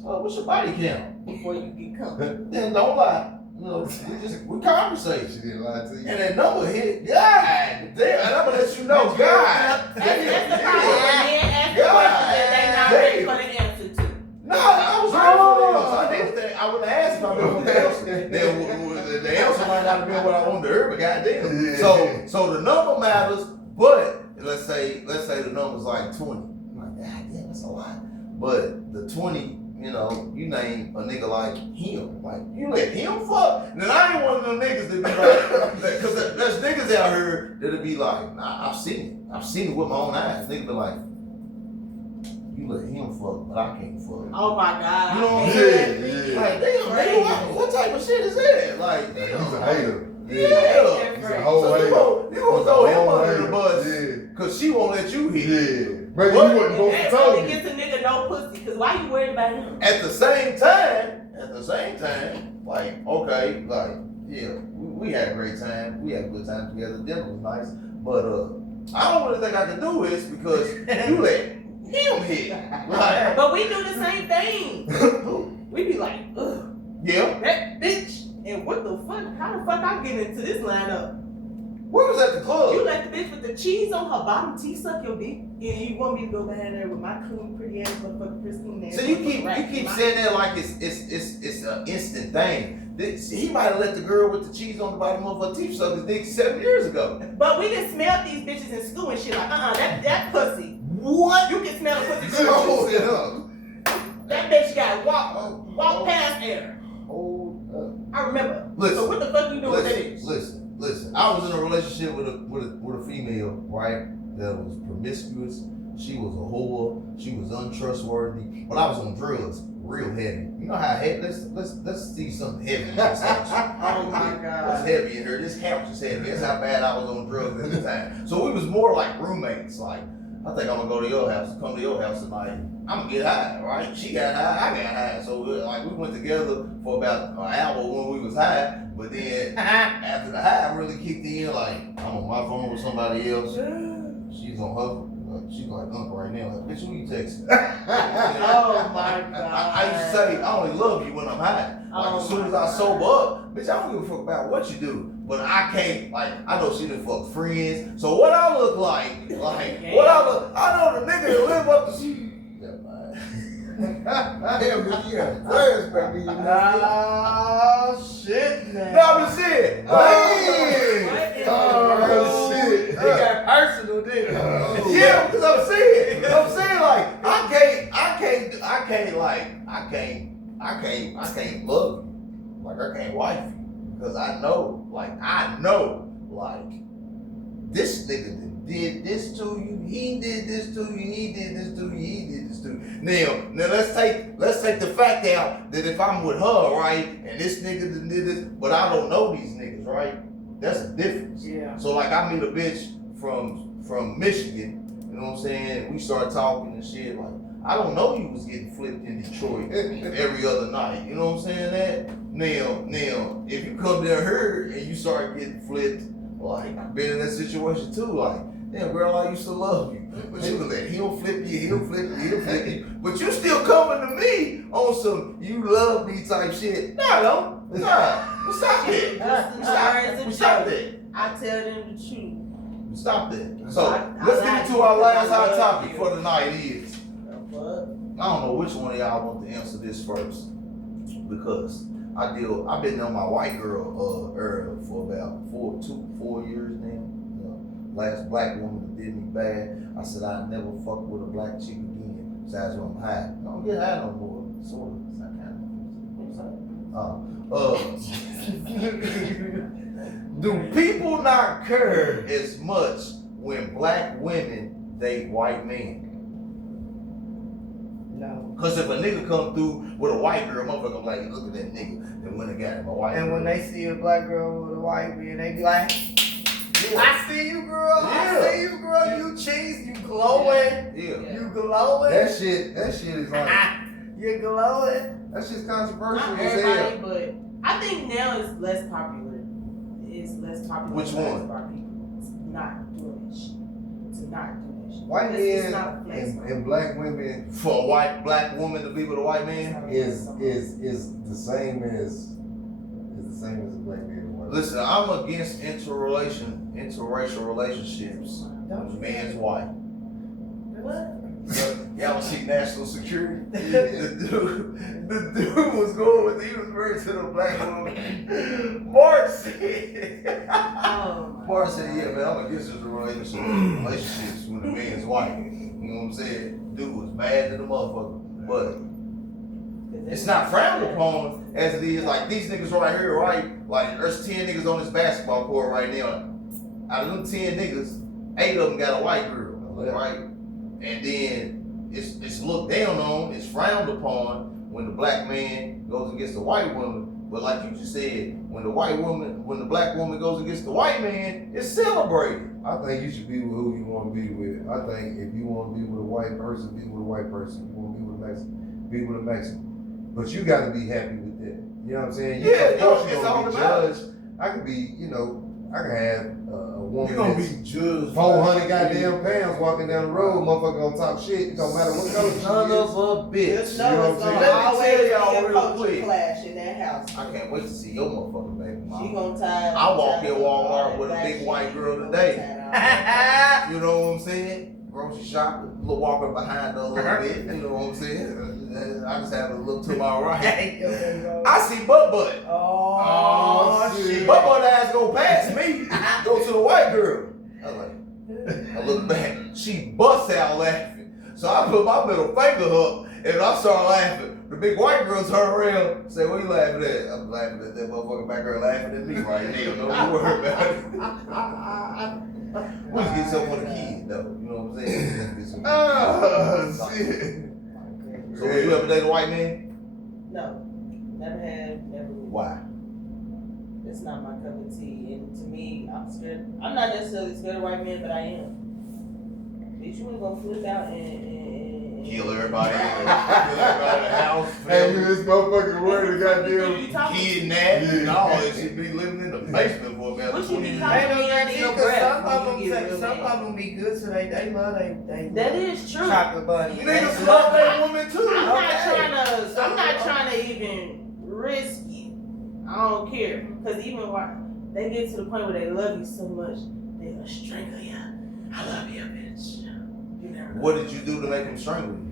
What's your body count? Before you get comfortable. Then don't lie. You know, we conversate. She didn't lie to you. And that number hit, God damn, and I'm gonna let you know, God. That's the problem. Men ask the questions that they not ready for the answer to. No, I was ready for the answer. I didn't think I would have asked if I knew the answer. Then the answer might not have been what I wanted to hear, but goddamn. So the number matters, but let's say the number's like 20. I'm like, God damn, that's a lot. But the 20, you know, you name a nigga like him. Like, you let him fuck? And then I ain't one of them niggas that be like, because there's niggas out here that'll be like, nah, I've seen it. I've seen it with my own eyes. Niggas be like, you let him fuck, but I can't fuck. Oh my God. You know what I'm I saying? hate Yeah. Like, damn, nigga, what type of shit is that? Like, He's damn. a hater. Yeah. He's a whole So hater. you gonna throw him under the hater. bus, Yeah. cause she won't let you hit. Yeah. But What? you wasn't supposed to That's tell only me. gets a nigga no pussy, cause why you worried about him? At the same time, like, okay, like, yeah, we had a great time. We had a good time together. Dinner was nice. But I don't really think I can do this because you let him hit. Like, But we do the same thing. We be like, ugh, yeah. that bitch. And what the fuck? How the fuck I get into this lineup? We was at the club. You let the bitch with the cheese on her bottom teeth suck your dick, and you want me to go behind there with my clean, pretty ass motherfucking pristine ass. So you keep saying that like it's an instant thing. He might have let the girl with the cheese on the bottom of her teeth suck his dick 7 years ago. But we can smell these bitches in school and shit like, that pussy. What? You can smell the pussy. Hold it up. That bitch got walk past air. Hold up. I remember. Listen. So what the fuck you doing with that bitch? Listen. I was in a relationship with a female, right? That was promiscuous. She was a whore. She was untrustworthy. But I was on drugs, real heavy. You know how heavy? Let's see something heavy in this house. Oh my What's God. heavy in here? This couch is heavy. That's how bad I was on drugs at the time. So we was more like roommates. Like, I think I'm gonna go to your house, come to your house tonight. I'm gonna get high, right? She got high, I got high. So we went together for about an hour when we was high. But then after the high really kicked in, like I'm on my phone with somebody else. She's on her. She's like Uncle right now. Like, bitch, who you texting? Oh my God. I used to say I only love you when I'm high. Like as soon as I sober up, bitch, I don't give a fuck about what you do. But I can't, like, I know she done fuck friends. So what I look like I know the nigga that live up to Damn, bitch, you got a flashback in your Oh shit, man. No, I'm just saying. Oh, shit. It got personal, didn't it? Yeah, because I'm saying like I can't love you. Like I can't wife you. Because I know, this nigga did this to you, he did this to you, he did this to you, he did this to you. Now let's take the fact out that if I'm with her, right, and this nigga done did this, but I don't know these niggas, right? That's a difference. Yeah. So like I meet a bitch from Michigan, you know what I'm saying? We start talking and shit, like I don't know you was getting flipped in Detroit every other night. You know what I'm saying? That now, if you come down here and you start getting flipped, like I've been in that situation too. Like, damn girl, I used to love you, but you can let him flip you, he'll flip you, but you still coming to me on some you love me type shit. Nah, we stop that. We stop that. I tell them the truth. Stop that. So let's get into our last hot topic for the night is. I don't know which one of y'all want to answer this first because I've been on my white girl for about 4 years now. You know, last black woman that did me bad. I said I'd never fuck with a black chick again. Besides when I'm high. I don't get high no more. Sort of. It's not kind of. Do people not care as much when black women date white men? No. Cause if a nigga come through with a white girl, motherfucker like, look at that nigga, and when they got him a white And girl. when they see a black girl with a white man, they be like, Yeah. I see you, girl. I Yeah. see you, girl. You cheese. You glowing. Yeah. You glowing. That shit is like, You glowing. that shit's controversial Not as hell. everybody, but I think now it's less popular. It's less popular. Which than one? for people not doing this shit. To not do this shit. White It's men not a flex. and black women For a black woman to be with a white man. is the same as a black man and white. Listen, I'm against interracial relationships. When the man's white. What? Y'all see National Security? The dude was going with, he was married to the black woman. Mark said, Oh, Mark said, yeah, man, I'm against relationships when the man's white. You know what I'm saying? Dude was mad to the motherfucker. But it's not frowned upon as it is. Like these niggas right here, right? Like there's 10 niggas on this basketball court right now. Out of them 10 niggas, 8 of them got a white girl, right? And then it's looked down on, it's frowned upon when the black man goes against the white woman. But like you just said, when the black woman goes against the white man, it's celebrated. I think you should be with who you want to be with. I think if you want to be with a white person, be with a white person. If you want to be with a Mexican, be with a Mexican. But you got to be happy with that. You know what I'm saying? Yeah, of course it's you're all gonna be about judged. I could be, I could have a woman You're gonna that's be judged. 400 goddamn pounds walking down the road, motherfucker gonna talk shit. It don't matter what color she Son is. of a bitch. Just You know know what it's I'm gonna saying? always Let me be tell y'all a real culture quick. clash in that house. I can't wait to see your motherfucking baby mama. She gonna tie. I walk in Walmart with a big white girl today. You know what I'm saying? Grocery shopping, little walking behind her a little bit. You know what I'm saying? I just have a look to my right. I see butt. Oh, shit. Butt ass go past me, go to the white girl. I look back. She busts out laughing. So I put my middle finger up and I start laughing. The big white girl turn around and say, "What are you laughing at?" I'm laughing at that motherfucker back there laughing at me right now. Don't you worry about it. We just get something for the kids, though. You know what I'm saying? Oh, shit. So would you ever date a white man? No, never have, never will. Why? It's not my cup of tea, and to me, I'm scared. I'm not necessarily scared of white men, but I am. Bitch, you ain't gonna flip out and Kill everybody. Kill everybody in the house. Hey, you this motherfucker wearing the goddamn. Kidnapped and all that shit. Be living in the basement for about What you 20 be years. calling? Ain't no guarantee, Your 'cause breath some when of you get real them mad. be good, so they love they That is true. chocolate bunny. Niggas love that woman too. I'm Okay. not trying to even risk it. I don't care, cause even when they get to the point where they love you so much, they'll strangle you. I love you, bitch. You never know. What did you do to make him strangle you?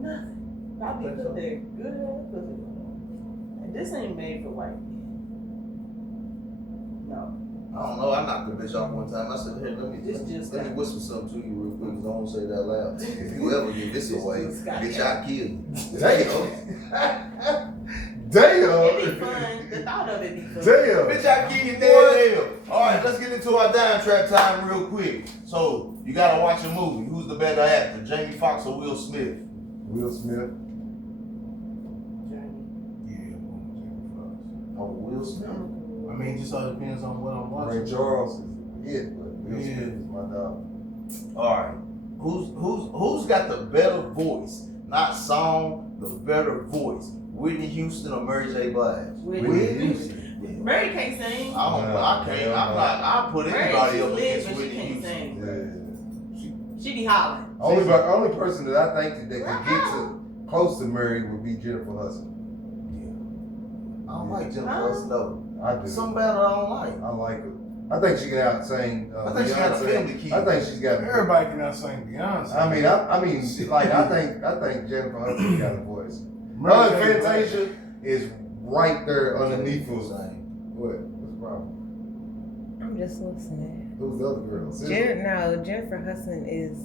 Nothing. Probably put their good ass pussy on them. And this ain't made for white men. No. I don't know. I knocked the bitch off one time. I said, "Here, let me whisper something to you real quick, 'cause I won't say that loud. If you ever give this away, bitch, I'll kill you." Damn. It'd be Damn. fun. The thought of it be fun. Damn. Bitch, I'll kill you damn. All right, let's get into our dime trap time real quick. So you gotta watch a movie. Who's the better actor, Jamie Foxx or Will Smith? Will Smith. Oh, Will Smith. I mean, just all depends on what I'm Ray watching. Charles is it, but Will Yeah. Smith is my dog. All right. Who's got the better voice? Not song, the better voice. Whitney Houston or Mary J. Blige? Whitney Houston. Mary can't sing. I can't. I'm not. I put Mary, anybody she up lives, against but she Whitney can't Houston. sing. She be hollering. Only person that I think that could get to close to Mary would be Jennifer Hudson. I don't like Jennifer Hudson though. I do. Some better I don't like. I like her. I think she can out sing. I think she got a family key. I think she's got. Everybody can out sing Beyonce. I mean, like I think Jennifer Hudson got a voice. Mary Her J. Blige. Fantasia is right there underneath us. Same. What? What's the problem? I'm just listening. Who's the other girl? Sis? Jennifer Hudson is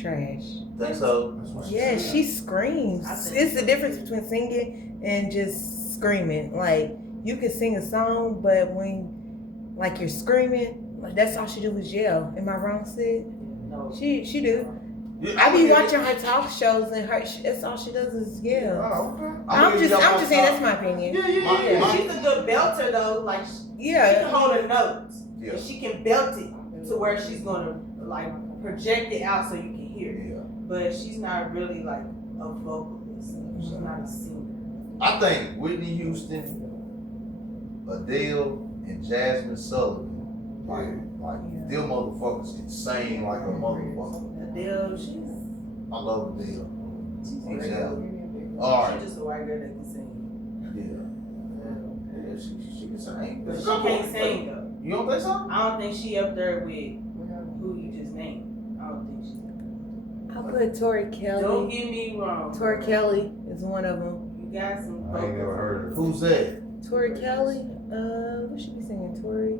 trash. Think so? Yeah, she screams. I think It's the so. difference between singing and just screaming. Like you can sing a song, but when like you're screaming, like that's all she do is yell. Am I wrong, Sid? No. She do. Yeah, I be I'm watching her talk shows and that's all she does is yell. Oh, okay. I'm just saying that's my opinion. Yeah. She's a good belter though. Like she Yeah. can hold her notes. Yeah. And she can belt it to where she's gonna like project it out so you can hear it. Yeah. But she's not really like a vocalist. She's not a singer. I think Whitney Houston, Adele, and Jasmine Sullivan, like them motherfuckers can sing like a motherfucker. Adele, she's I love Adele. Exactly. she's Alright. just a white girl that can sing. Yeah, she can sing. But she can't sing though. You don't think so? I don't think she up there with who you just named. I don't think she. I'll put Tori Kelly. Don't get me wrong. Tori Kelly is one of them. You got some. I ain't never heard of her. Who's that? Tori Kelly. Who should be singing? Tori.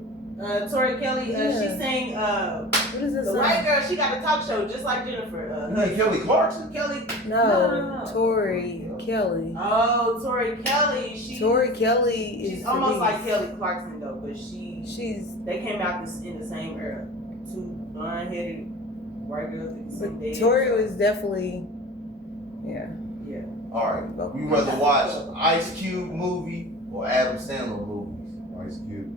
Tori Kelly. Yeah. She sang. What is this The song? white girl. She got a talk show just like Jennifer. You mean Kelly Clarkson? Kelly. No, Tori Kelly. Oh, Tori Kelly. Tori Kelly is. She's almost the like beast. Kelly Clarkson though, but She's. they came out in the same era. Two blonde-headed white girls that can sing. But dance. Tori was definitely. Yeah. Yeah. Alright. You rather watch Ice Cube movie or Adam Sandler movies? Ice Cube.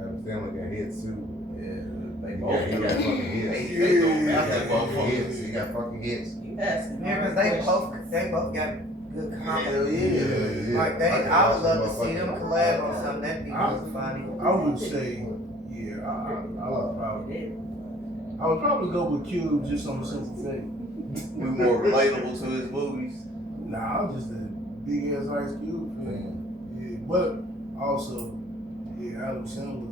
Adam Sandler got hits too. Yeah. He got fucking hits. They don't have that He got motherfucker. hits. He got fucking hits. You asking me Yeah, cause they both got good Hell comedy. yeah. Like I would love to see them collab on something. That'd be really funny. I would say, yeah, I would probably go with Cube just on the simple thing. We more relatable to his movies. Nah, I'm just a big ass Ice Cube fan. Yeah, but also, yeah, Adam Sandler,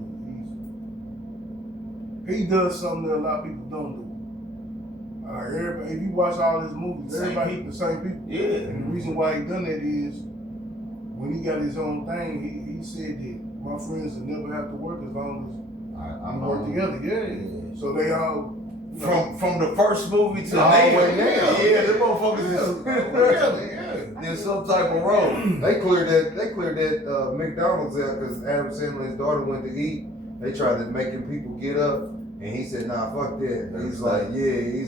he does something that a lot of people don't do. Everybody, if you watch all his movies, Same everybody people. the same people. Yeah. And the reason why he done that is when he got his own thing, he said that my friends will never have to work as long as we work together. Yeah. So they all From the first movie to All the way now. down. Yeah, them motherfuckers yeah. in some type of role. They cleared that McDonald's out because Adam Sandler and his daughter went to eat. They tried to making people get up, and he said, "Nah, fuck that." He's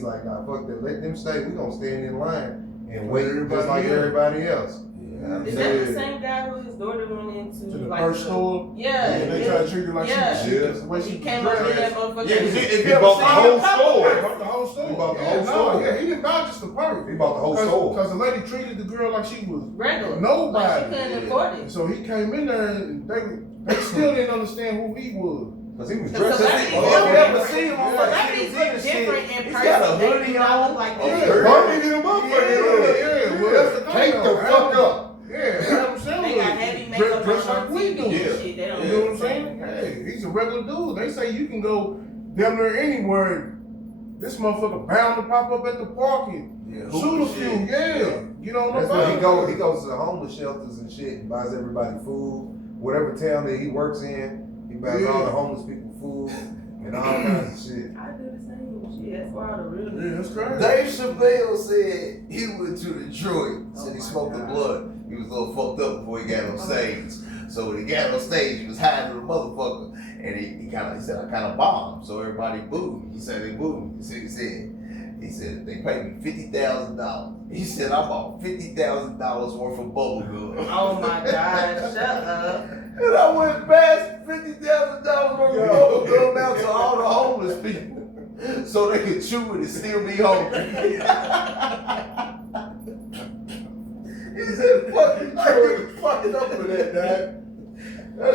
like, "Nah, fuck that. Let them stay. We gonna stand in line and wait just like everybody else." Yeah. Is that the same guy who his daughter went into To the like first store. Yeah. They try to treat her like she was shit. That's the way He she came was up in that dressed. motherfucker. Yeah, 'cause if He you ever bought the seen whole him, store. He bought the whole store. He bought the whole store. Yeah, he didn't buy just the purse. He bought the whole store. Because the lady treated the girl like she was Regular. nobody. Like she couldn't afford it. So he came in there and they still didn't understand who he was. Because he was So dressed that as means a If you ever seen him on like Celebrities TNT look and shit, different in he's person. got a They do hoodie not on. look like Oh, this. yeah. Bumping him up for Yeah, well, that's the thing. Take the though. fuck up. Yeah, Adam Sandler. They got heavy makeup dressed on like we TV do. and Yeah. shit. They don't You know what I'm saying? Yeah. Hey, he's a regular dude. They say you can go damn near anywhere. This motherfucker bound to pop up at the parking. Yeah, Shoot a shit. few, yeah. Get on the That's where bike. he goes to the homeless shelters and shit and buys everybody food. Whatever town that he works in, he buys all the homeless people food and all kinds of shit. I do the same shit. That's why the real. Yeah, that's crazy. Dave Chappelle said he went to Detroit, said he smoked the blood. He was a little fucked up before he got on stage. So when he got on stage, he was hiding the motherfucker. And he said, I kind of bombed. So everybody booed me. He said they booed me. He said, they paid me $50,000. He said, I bought $50,000 worth of bubble gum. Oh my God! Shut up. And I went past $50,000 worth of bubble gum out to all the homeless people. So they could chew it and still be hungry. He said, fucking Detroit, fucking up for that, dad. All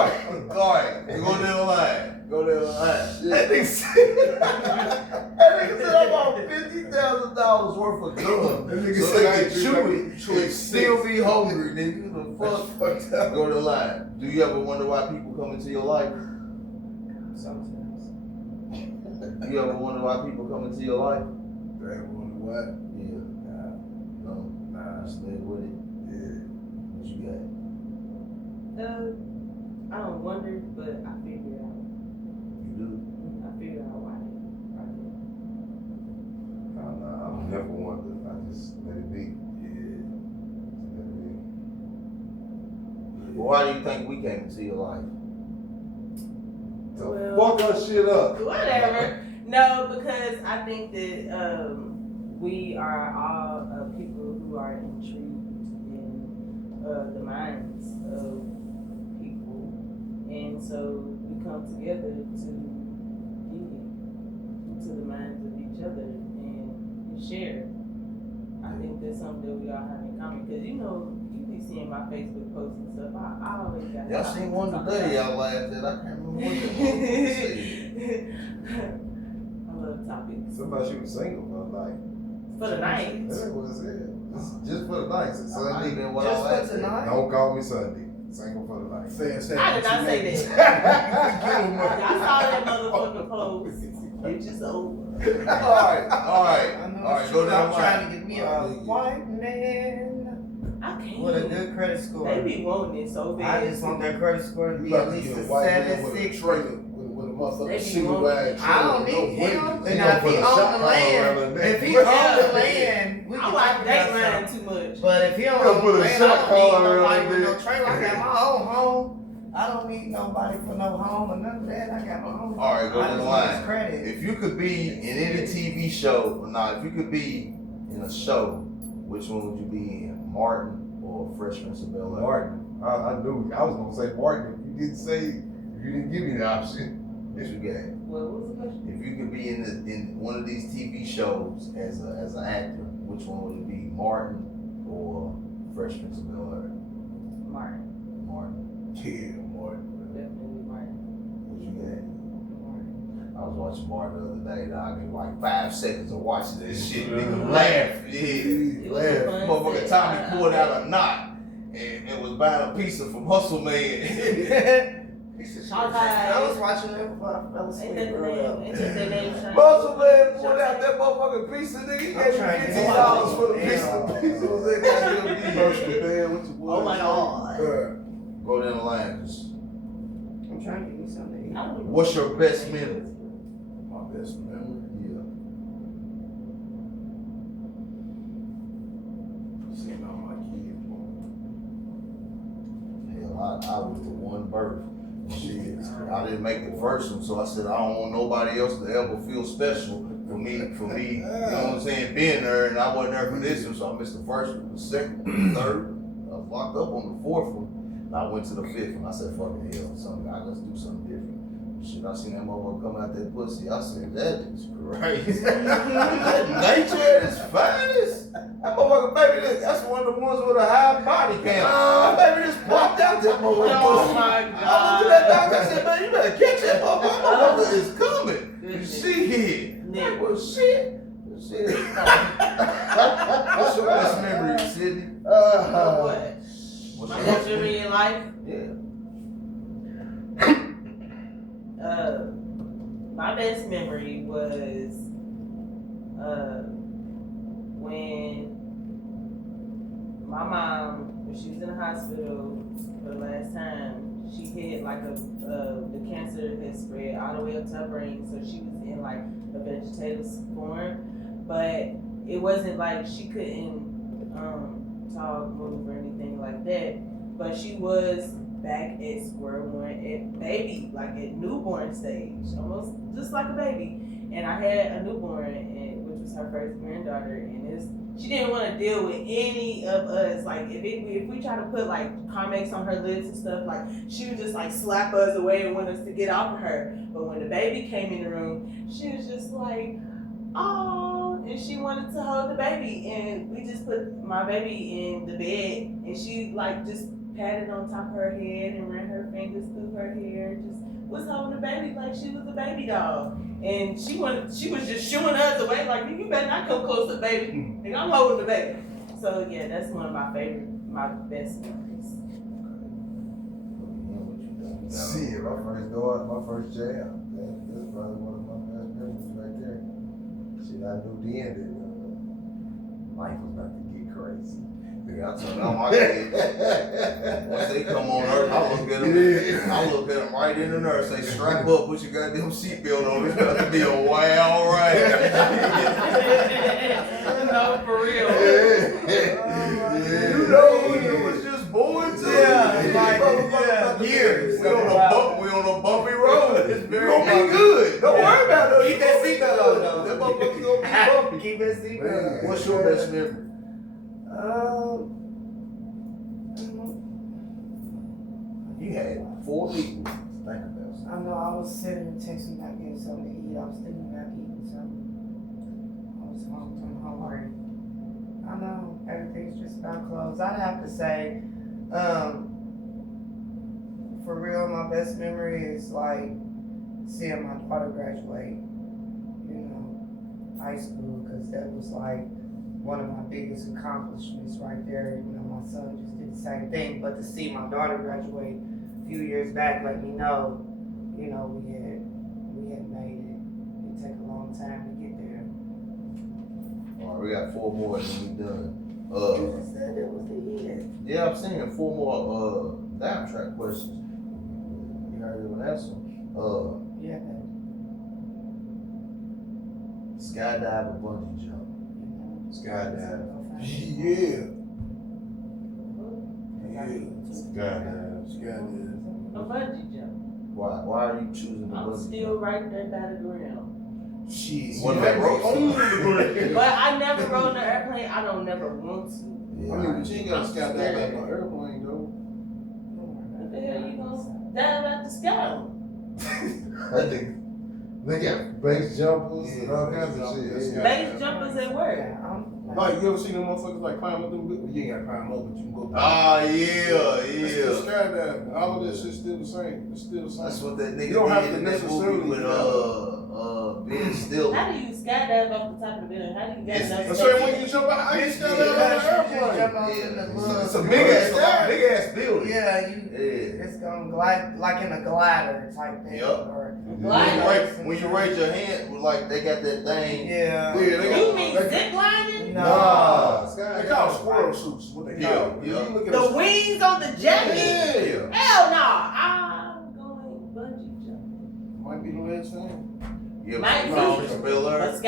right, you go down the line. Go down the line. That nigga said, I bought $50,000 worth of gum. That nigga So said, they I can ain't chew like it and still be hungry, nigga. The fuck? Go to the line. Do you ever wonder why people come into your life? Sometimes. You ever wonder why people come into your life? They wonder what? Yeah. No. Just live with it. Yeah. What you got? I don't wonder, but I figure it out. You do? I figure out why. I don't never wonder. I just let it be. Yeah. Let it be. Well, why do you think we came into your life? So Well- fuck us shit up. Whatever. No, because I think that we are all people who are intrigued in the minds of And so we come together to get into the minds of each other and share. I think that's something that we all have in common. Because you be seeing my Facebook posts and stuff. I always got. Y'all seen one today, y'all laughed at. I can't remember what that was. I love topics. Somebody she was single for the night. For the night. That was it. Just for the night. It's That might have Sunday. been what I Just for laughed at. tonight? Don't call me Sunday. Single for the night. I did not say that. Give him money. I saw that motherfucker post. It's just over. Alright, go down I'm the trying line. to get me a white man I can't. with a good credit score. They be wanting it so I bad. just want that credit score to You be about at to least get a a white man with a 760. trailer, with a They motherfucking be single wanting- wide trailer. I don't need no him. windows. And He now if gonna he put a own shot the collar around land, her neck. if he Yeah. own the land, we I can like talk that about man something. too much. But if he don't He'll own put the a land, shot I don't collar need around nobody her with no neck. trailer. I got my own home. I don't need nobody for no home or none of that. I got my own. Alright, go I down the just want his line. credit. If you could be in any TV show, if you could be in a show, which one would you be in? Martin or Fresh Prince of Bel-Air? Martin. I knew I was gonna say Martin. If you didn't give me the option. What you got? What was the question? If you could be in one of these TV shows as an actor, which one would it be? Martin or Fresh Prince of Bel-Air? Martin. Martin. Yeah, Martin. Definitely Martin. What you got? Martin. I was watching Martin the other day. I get like 5 seconds of watching this shit. Nigga Mhm. laugh. It Yeah. was a Laugh. fun Motherfucker set. Tommy pulled out a knot and was buying a pizza from Hustle Man. I was watching it before I fell asleep. Ain't that the name? Ain't that the name? Muscle Man pulled out that motherfucking pizza, nigga. He I'm gave trying me to $15 for the get pizza. it. The pizza was that goddamn First deal. man, what you Oh my god. Go down the line, 'cause I'm trying to give me something to eat. what's your best memory? My best memory. Yeah. Seeing all my kids born. Hell, I was the one birth. Shit, I didn't make the first one, so I said I don't want nobody else to ever feel special for me, you know what I'm saying, being there, and I wasn't there for this one, so I missed the first one, the second one, the third. I was locked up on the fourth one, and I went to the fifth one. I said, fucking hell, let's do something different. Shit, I seen that motherfucker come out that pussy. I said, that is crazy. Nature at its finest. That motherfucker, baby, that's one of the ones with a high body count. Baby, just popped out that motherfucker. Oh my I looked at that god. doctor, I said, man, you better catch that motherfucker. That motherfucker is coming. You Goodness. see here. Nigga. Well, shit. Shit. What's your best memory, Sydney? What? What's My your best memory in life? Yeah. My best memory was when my mom, when she was in the hospital for the last time, she had like the cancer had spread all the way up to her brain, so she was in like a vegetative form, but it wasn't like she couldn't talk, move, or anything like that, but she was back at square one at baby, like at newborn stage, almost just like a baby. And I had a newborn, and which was her first granddaughter, and she didn't want to deal with any of us. Like if we try to put like Carmex on her lips and stuff, like she would just like slap us away and want us to get off of her. But when the baby came in the room, she was just like, oh, and she wanted to hold the baby, and we just put my baby in the bed, and she like just patted on top of her head and ran her fingers through her hair, just was holding the baby like she was a baby doll. And she was just shooing us away like, you better not come close to the baby. And I'm holding the baby. So yeah, that's one of my best memories. Shit, my first daughter, my first child. That's probably one of my best memories right there. Shit, I knew then that life was about to get crazy. I told them, my kids, once they come on earth, I look at them right in the nurse, say, strap up, put your goddamn seatbelt on, it's about to be a wild ride. No, for real. You know, you was just born to it. Years. We on a bumpy road. It's gonna be good. Don't worry about it. Keep that seatbelt on, though. That motherfucker's gonna be bumpy. Keep that seatbelt on. What's your best memory? You you had 4 legals. Think about it. I know I was sitting and texting about getting something to eat. I was thinking about eating something. I was hungry. I know everything's just about clothes. I'd have to say, for real, my best memory is like seeing my daughter graduate, high school, because that was like one of my biggest accomplishments right there. My son just did the same thing, but to see my daughter graduate a few years back let me know, we had made it. It took a long time to get there. All right, we got 4 more and then we done. You just said it was the end. Yeah, I'm saying 4 more dive track questions. You already want to ask them. Yeah. Skydive or bungee jump? Skydive. Yeah. Skydive. A bungee jump. Why are you choosing the I'm bungee still jump? right there by the ground. Shit. One that rope. But I never rode an airplane. I don't never want to. Yeah, I mean, but you ain't got to I'm skydive scared. like no airplane, though. What the hell you gonna dive out the sky? They got base jumpers Yeah, and all base kinds of jumpers, shit. yeah. Base jumpers at work. Like, you ever seen them motherfuckers like climb up them? You ain't got to climb up, but you can go. Ah, It's still yeah. skydiving. All of this shit's still the same. It's still the same. That's what that nigga You don't have did to in that movie necessarily with Ben Stiller. How do you skydive off the top of the building? How do you get It's- that? That's why when you jump out, I used to skydive on an airplane. It's a big ass building. Yeah, Yeah. it's gonna glide like in a glider type thing. Yup. Or, When you raise your hand, like they got that thing. yeah. Yeah, they You got- mean they- zip lining? Nah, They call it squirrel suits. What they call it. Yeah, yeah. You look at The a- wings on the jacket? Yeah. Hell no! I'm going bungee jump. Might be the last thing. Yeah, Might be. Christian But Miller. skydiving the I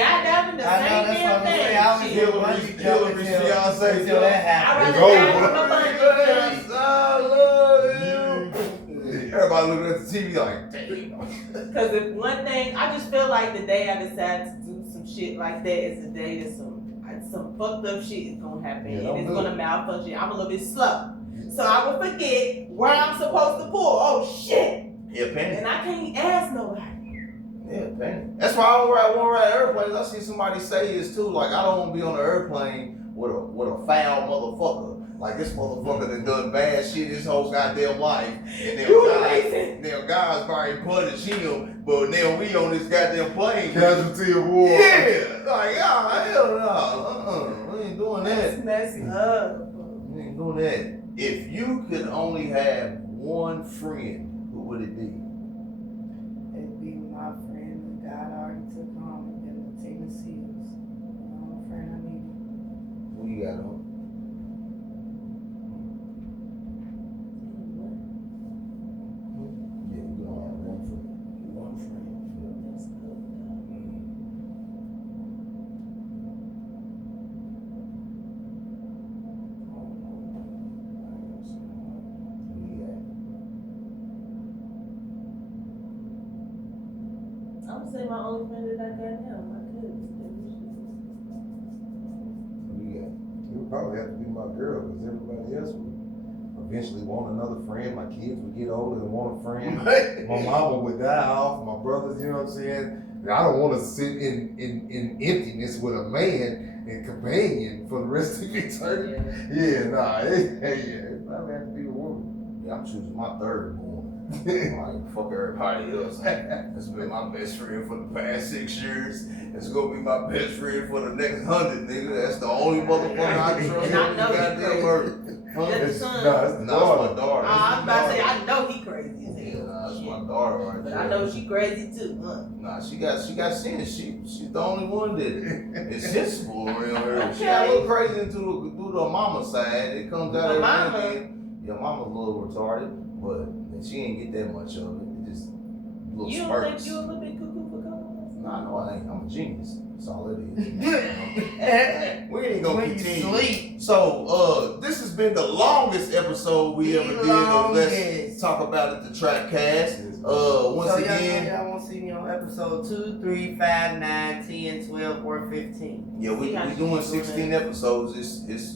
know, same that's damn what I'm saying. thing. I was Shit. just bungee jumping Hillary's until fiance, until that I'd happened. rather It's die over. from a bungee jump. I love you. Everybody looking at the TV like, damn. Because if one thing, I just feel like the day I decide to do some shit like that is the day that some fucked up shit is gonna happen. Yeah, and don't it's do gonna malfunction. I'm a little bit slow. So I will forget where I'm supposed to pull. Oh shit! Yeah, panic. And I can't ask nobody. Yeah, panic. That's why I don't ride airplanes. I see somebody say this too. Like, I don't want to be on an airplane with a foul motherfucker. Like, this motherfucker done bad shit his whole goddamn life. And them guys probably punish him, but now we on this goddamn plane. Casualty of war. Yeah, like, hell no. We ain't doing that. That's messed up. We ain't doing that. If you could only have one friend, who would it be? It'd be my friend that God already took home and then Latina Seals. The only friend I needed. Who you got on? Yeah, you gonna have one friend. One friend. That's good. Who you got? I would say my only friend that I got now, my kids. Who you got? It would probably have to be my girl, because everybody else would eventually want another friend. My kids would get older and want a friend. My mama would die off. My brothers, you know what I'm saying? I don't want to sit in emptiness with a man and companion for the rest of eternity. Yeah, nah, it probably have to be a woman. Yeah, I'm choosing my third born. Like, fuck everybody else. That's been my best friend for the past 6 years. It's gonna be my best friend for the next 100, nigga. That's the only motherfucker I trust. And I know he goddamn crazy. murder. Huh? That's It's, the son. nah, it's the No, it's daughter. my daughter. I'm about to say, I know he crazy as Yeah, hell. nah, it's my daughter right But there. I know she crazy too, huh? Nah, she got sense. She's the only one that is sensible around her. She got a little crazy through the mama side. It comes out The every mama? now and then. Yeah, mama's a little retarded, but she ain't get that much of it. It just little You don't spurts. think you a little bit cuckoo for cocoa? Nah, no, I ain't. I'm a genius. That's all it is. We ain't gonna When you continue. sleep. So, this has been the longest episode we ever did of Let's Longest. Talk About It, the Trapcast. Once So again, y'all want to see me on episode 2, 3, 5, 9, 10, 12, or 15. yeah, we See how we she doing doing 16 that. episodes.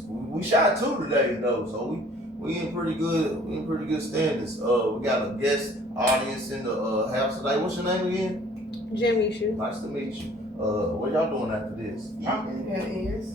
We shot 2 today though, so we We in pretty good standings. We got a guest audience in the house today. What's your name again? Jimmy shoe. Nice to meet you. What y'all doing after this? I'm in here is.